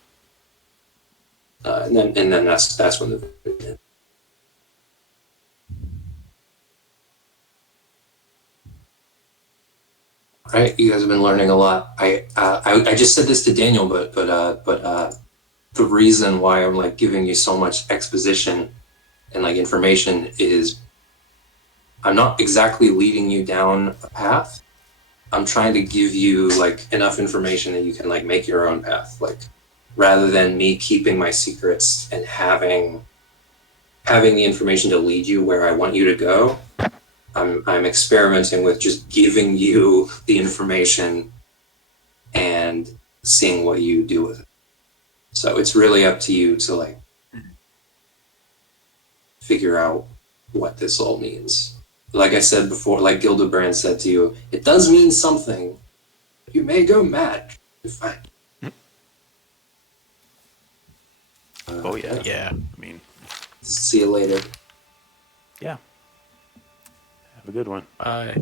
And then that's when the video ended. All right, you guys have been learning a lot. I just said this to Daniel, but the reason why I'm giving you so much exposition and information is I'm not exactly leading you down a path. I'm trying to give you enough information that you can make your own path. Rather than me keeping my secrets and having the information to lead you where I want you to go, I'm experimenting with just giving you the information and seeing what you do with it. So it's really up to you to figure out what this all means. Like I said before, like Gildebran said to you, it does mean something. You may go mad to find it. Oh, yeah. Yeah. I mean, See you later. yeah. Have a good one. Bye.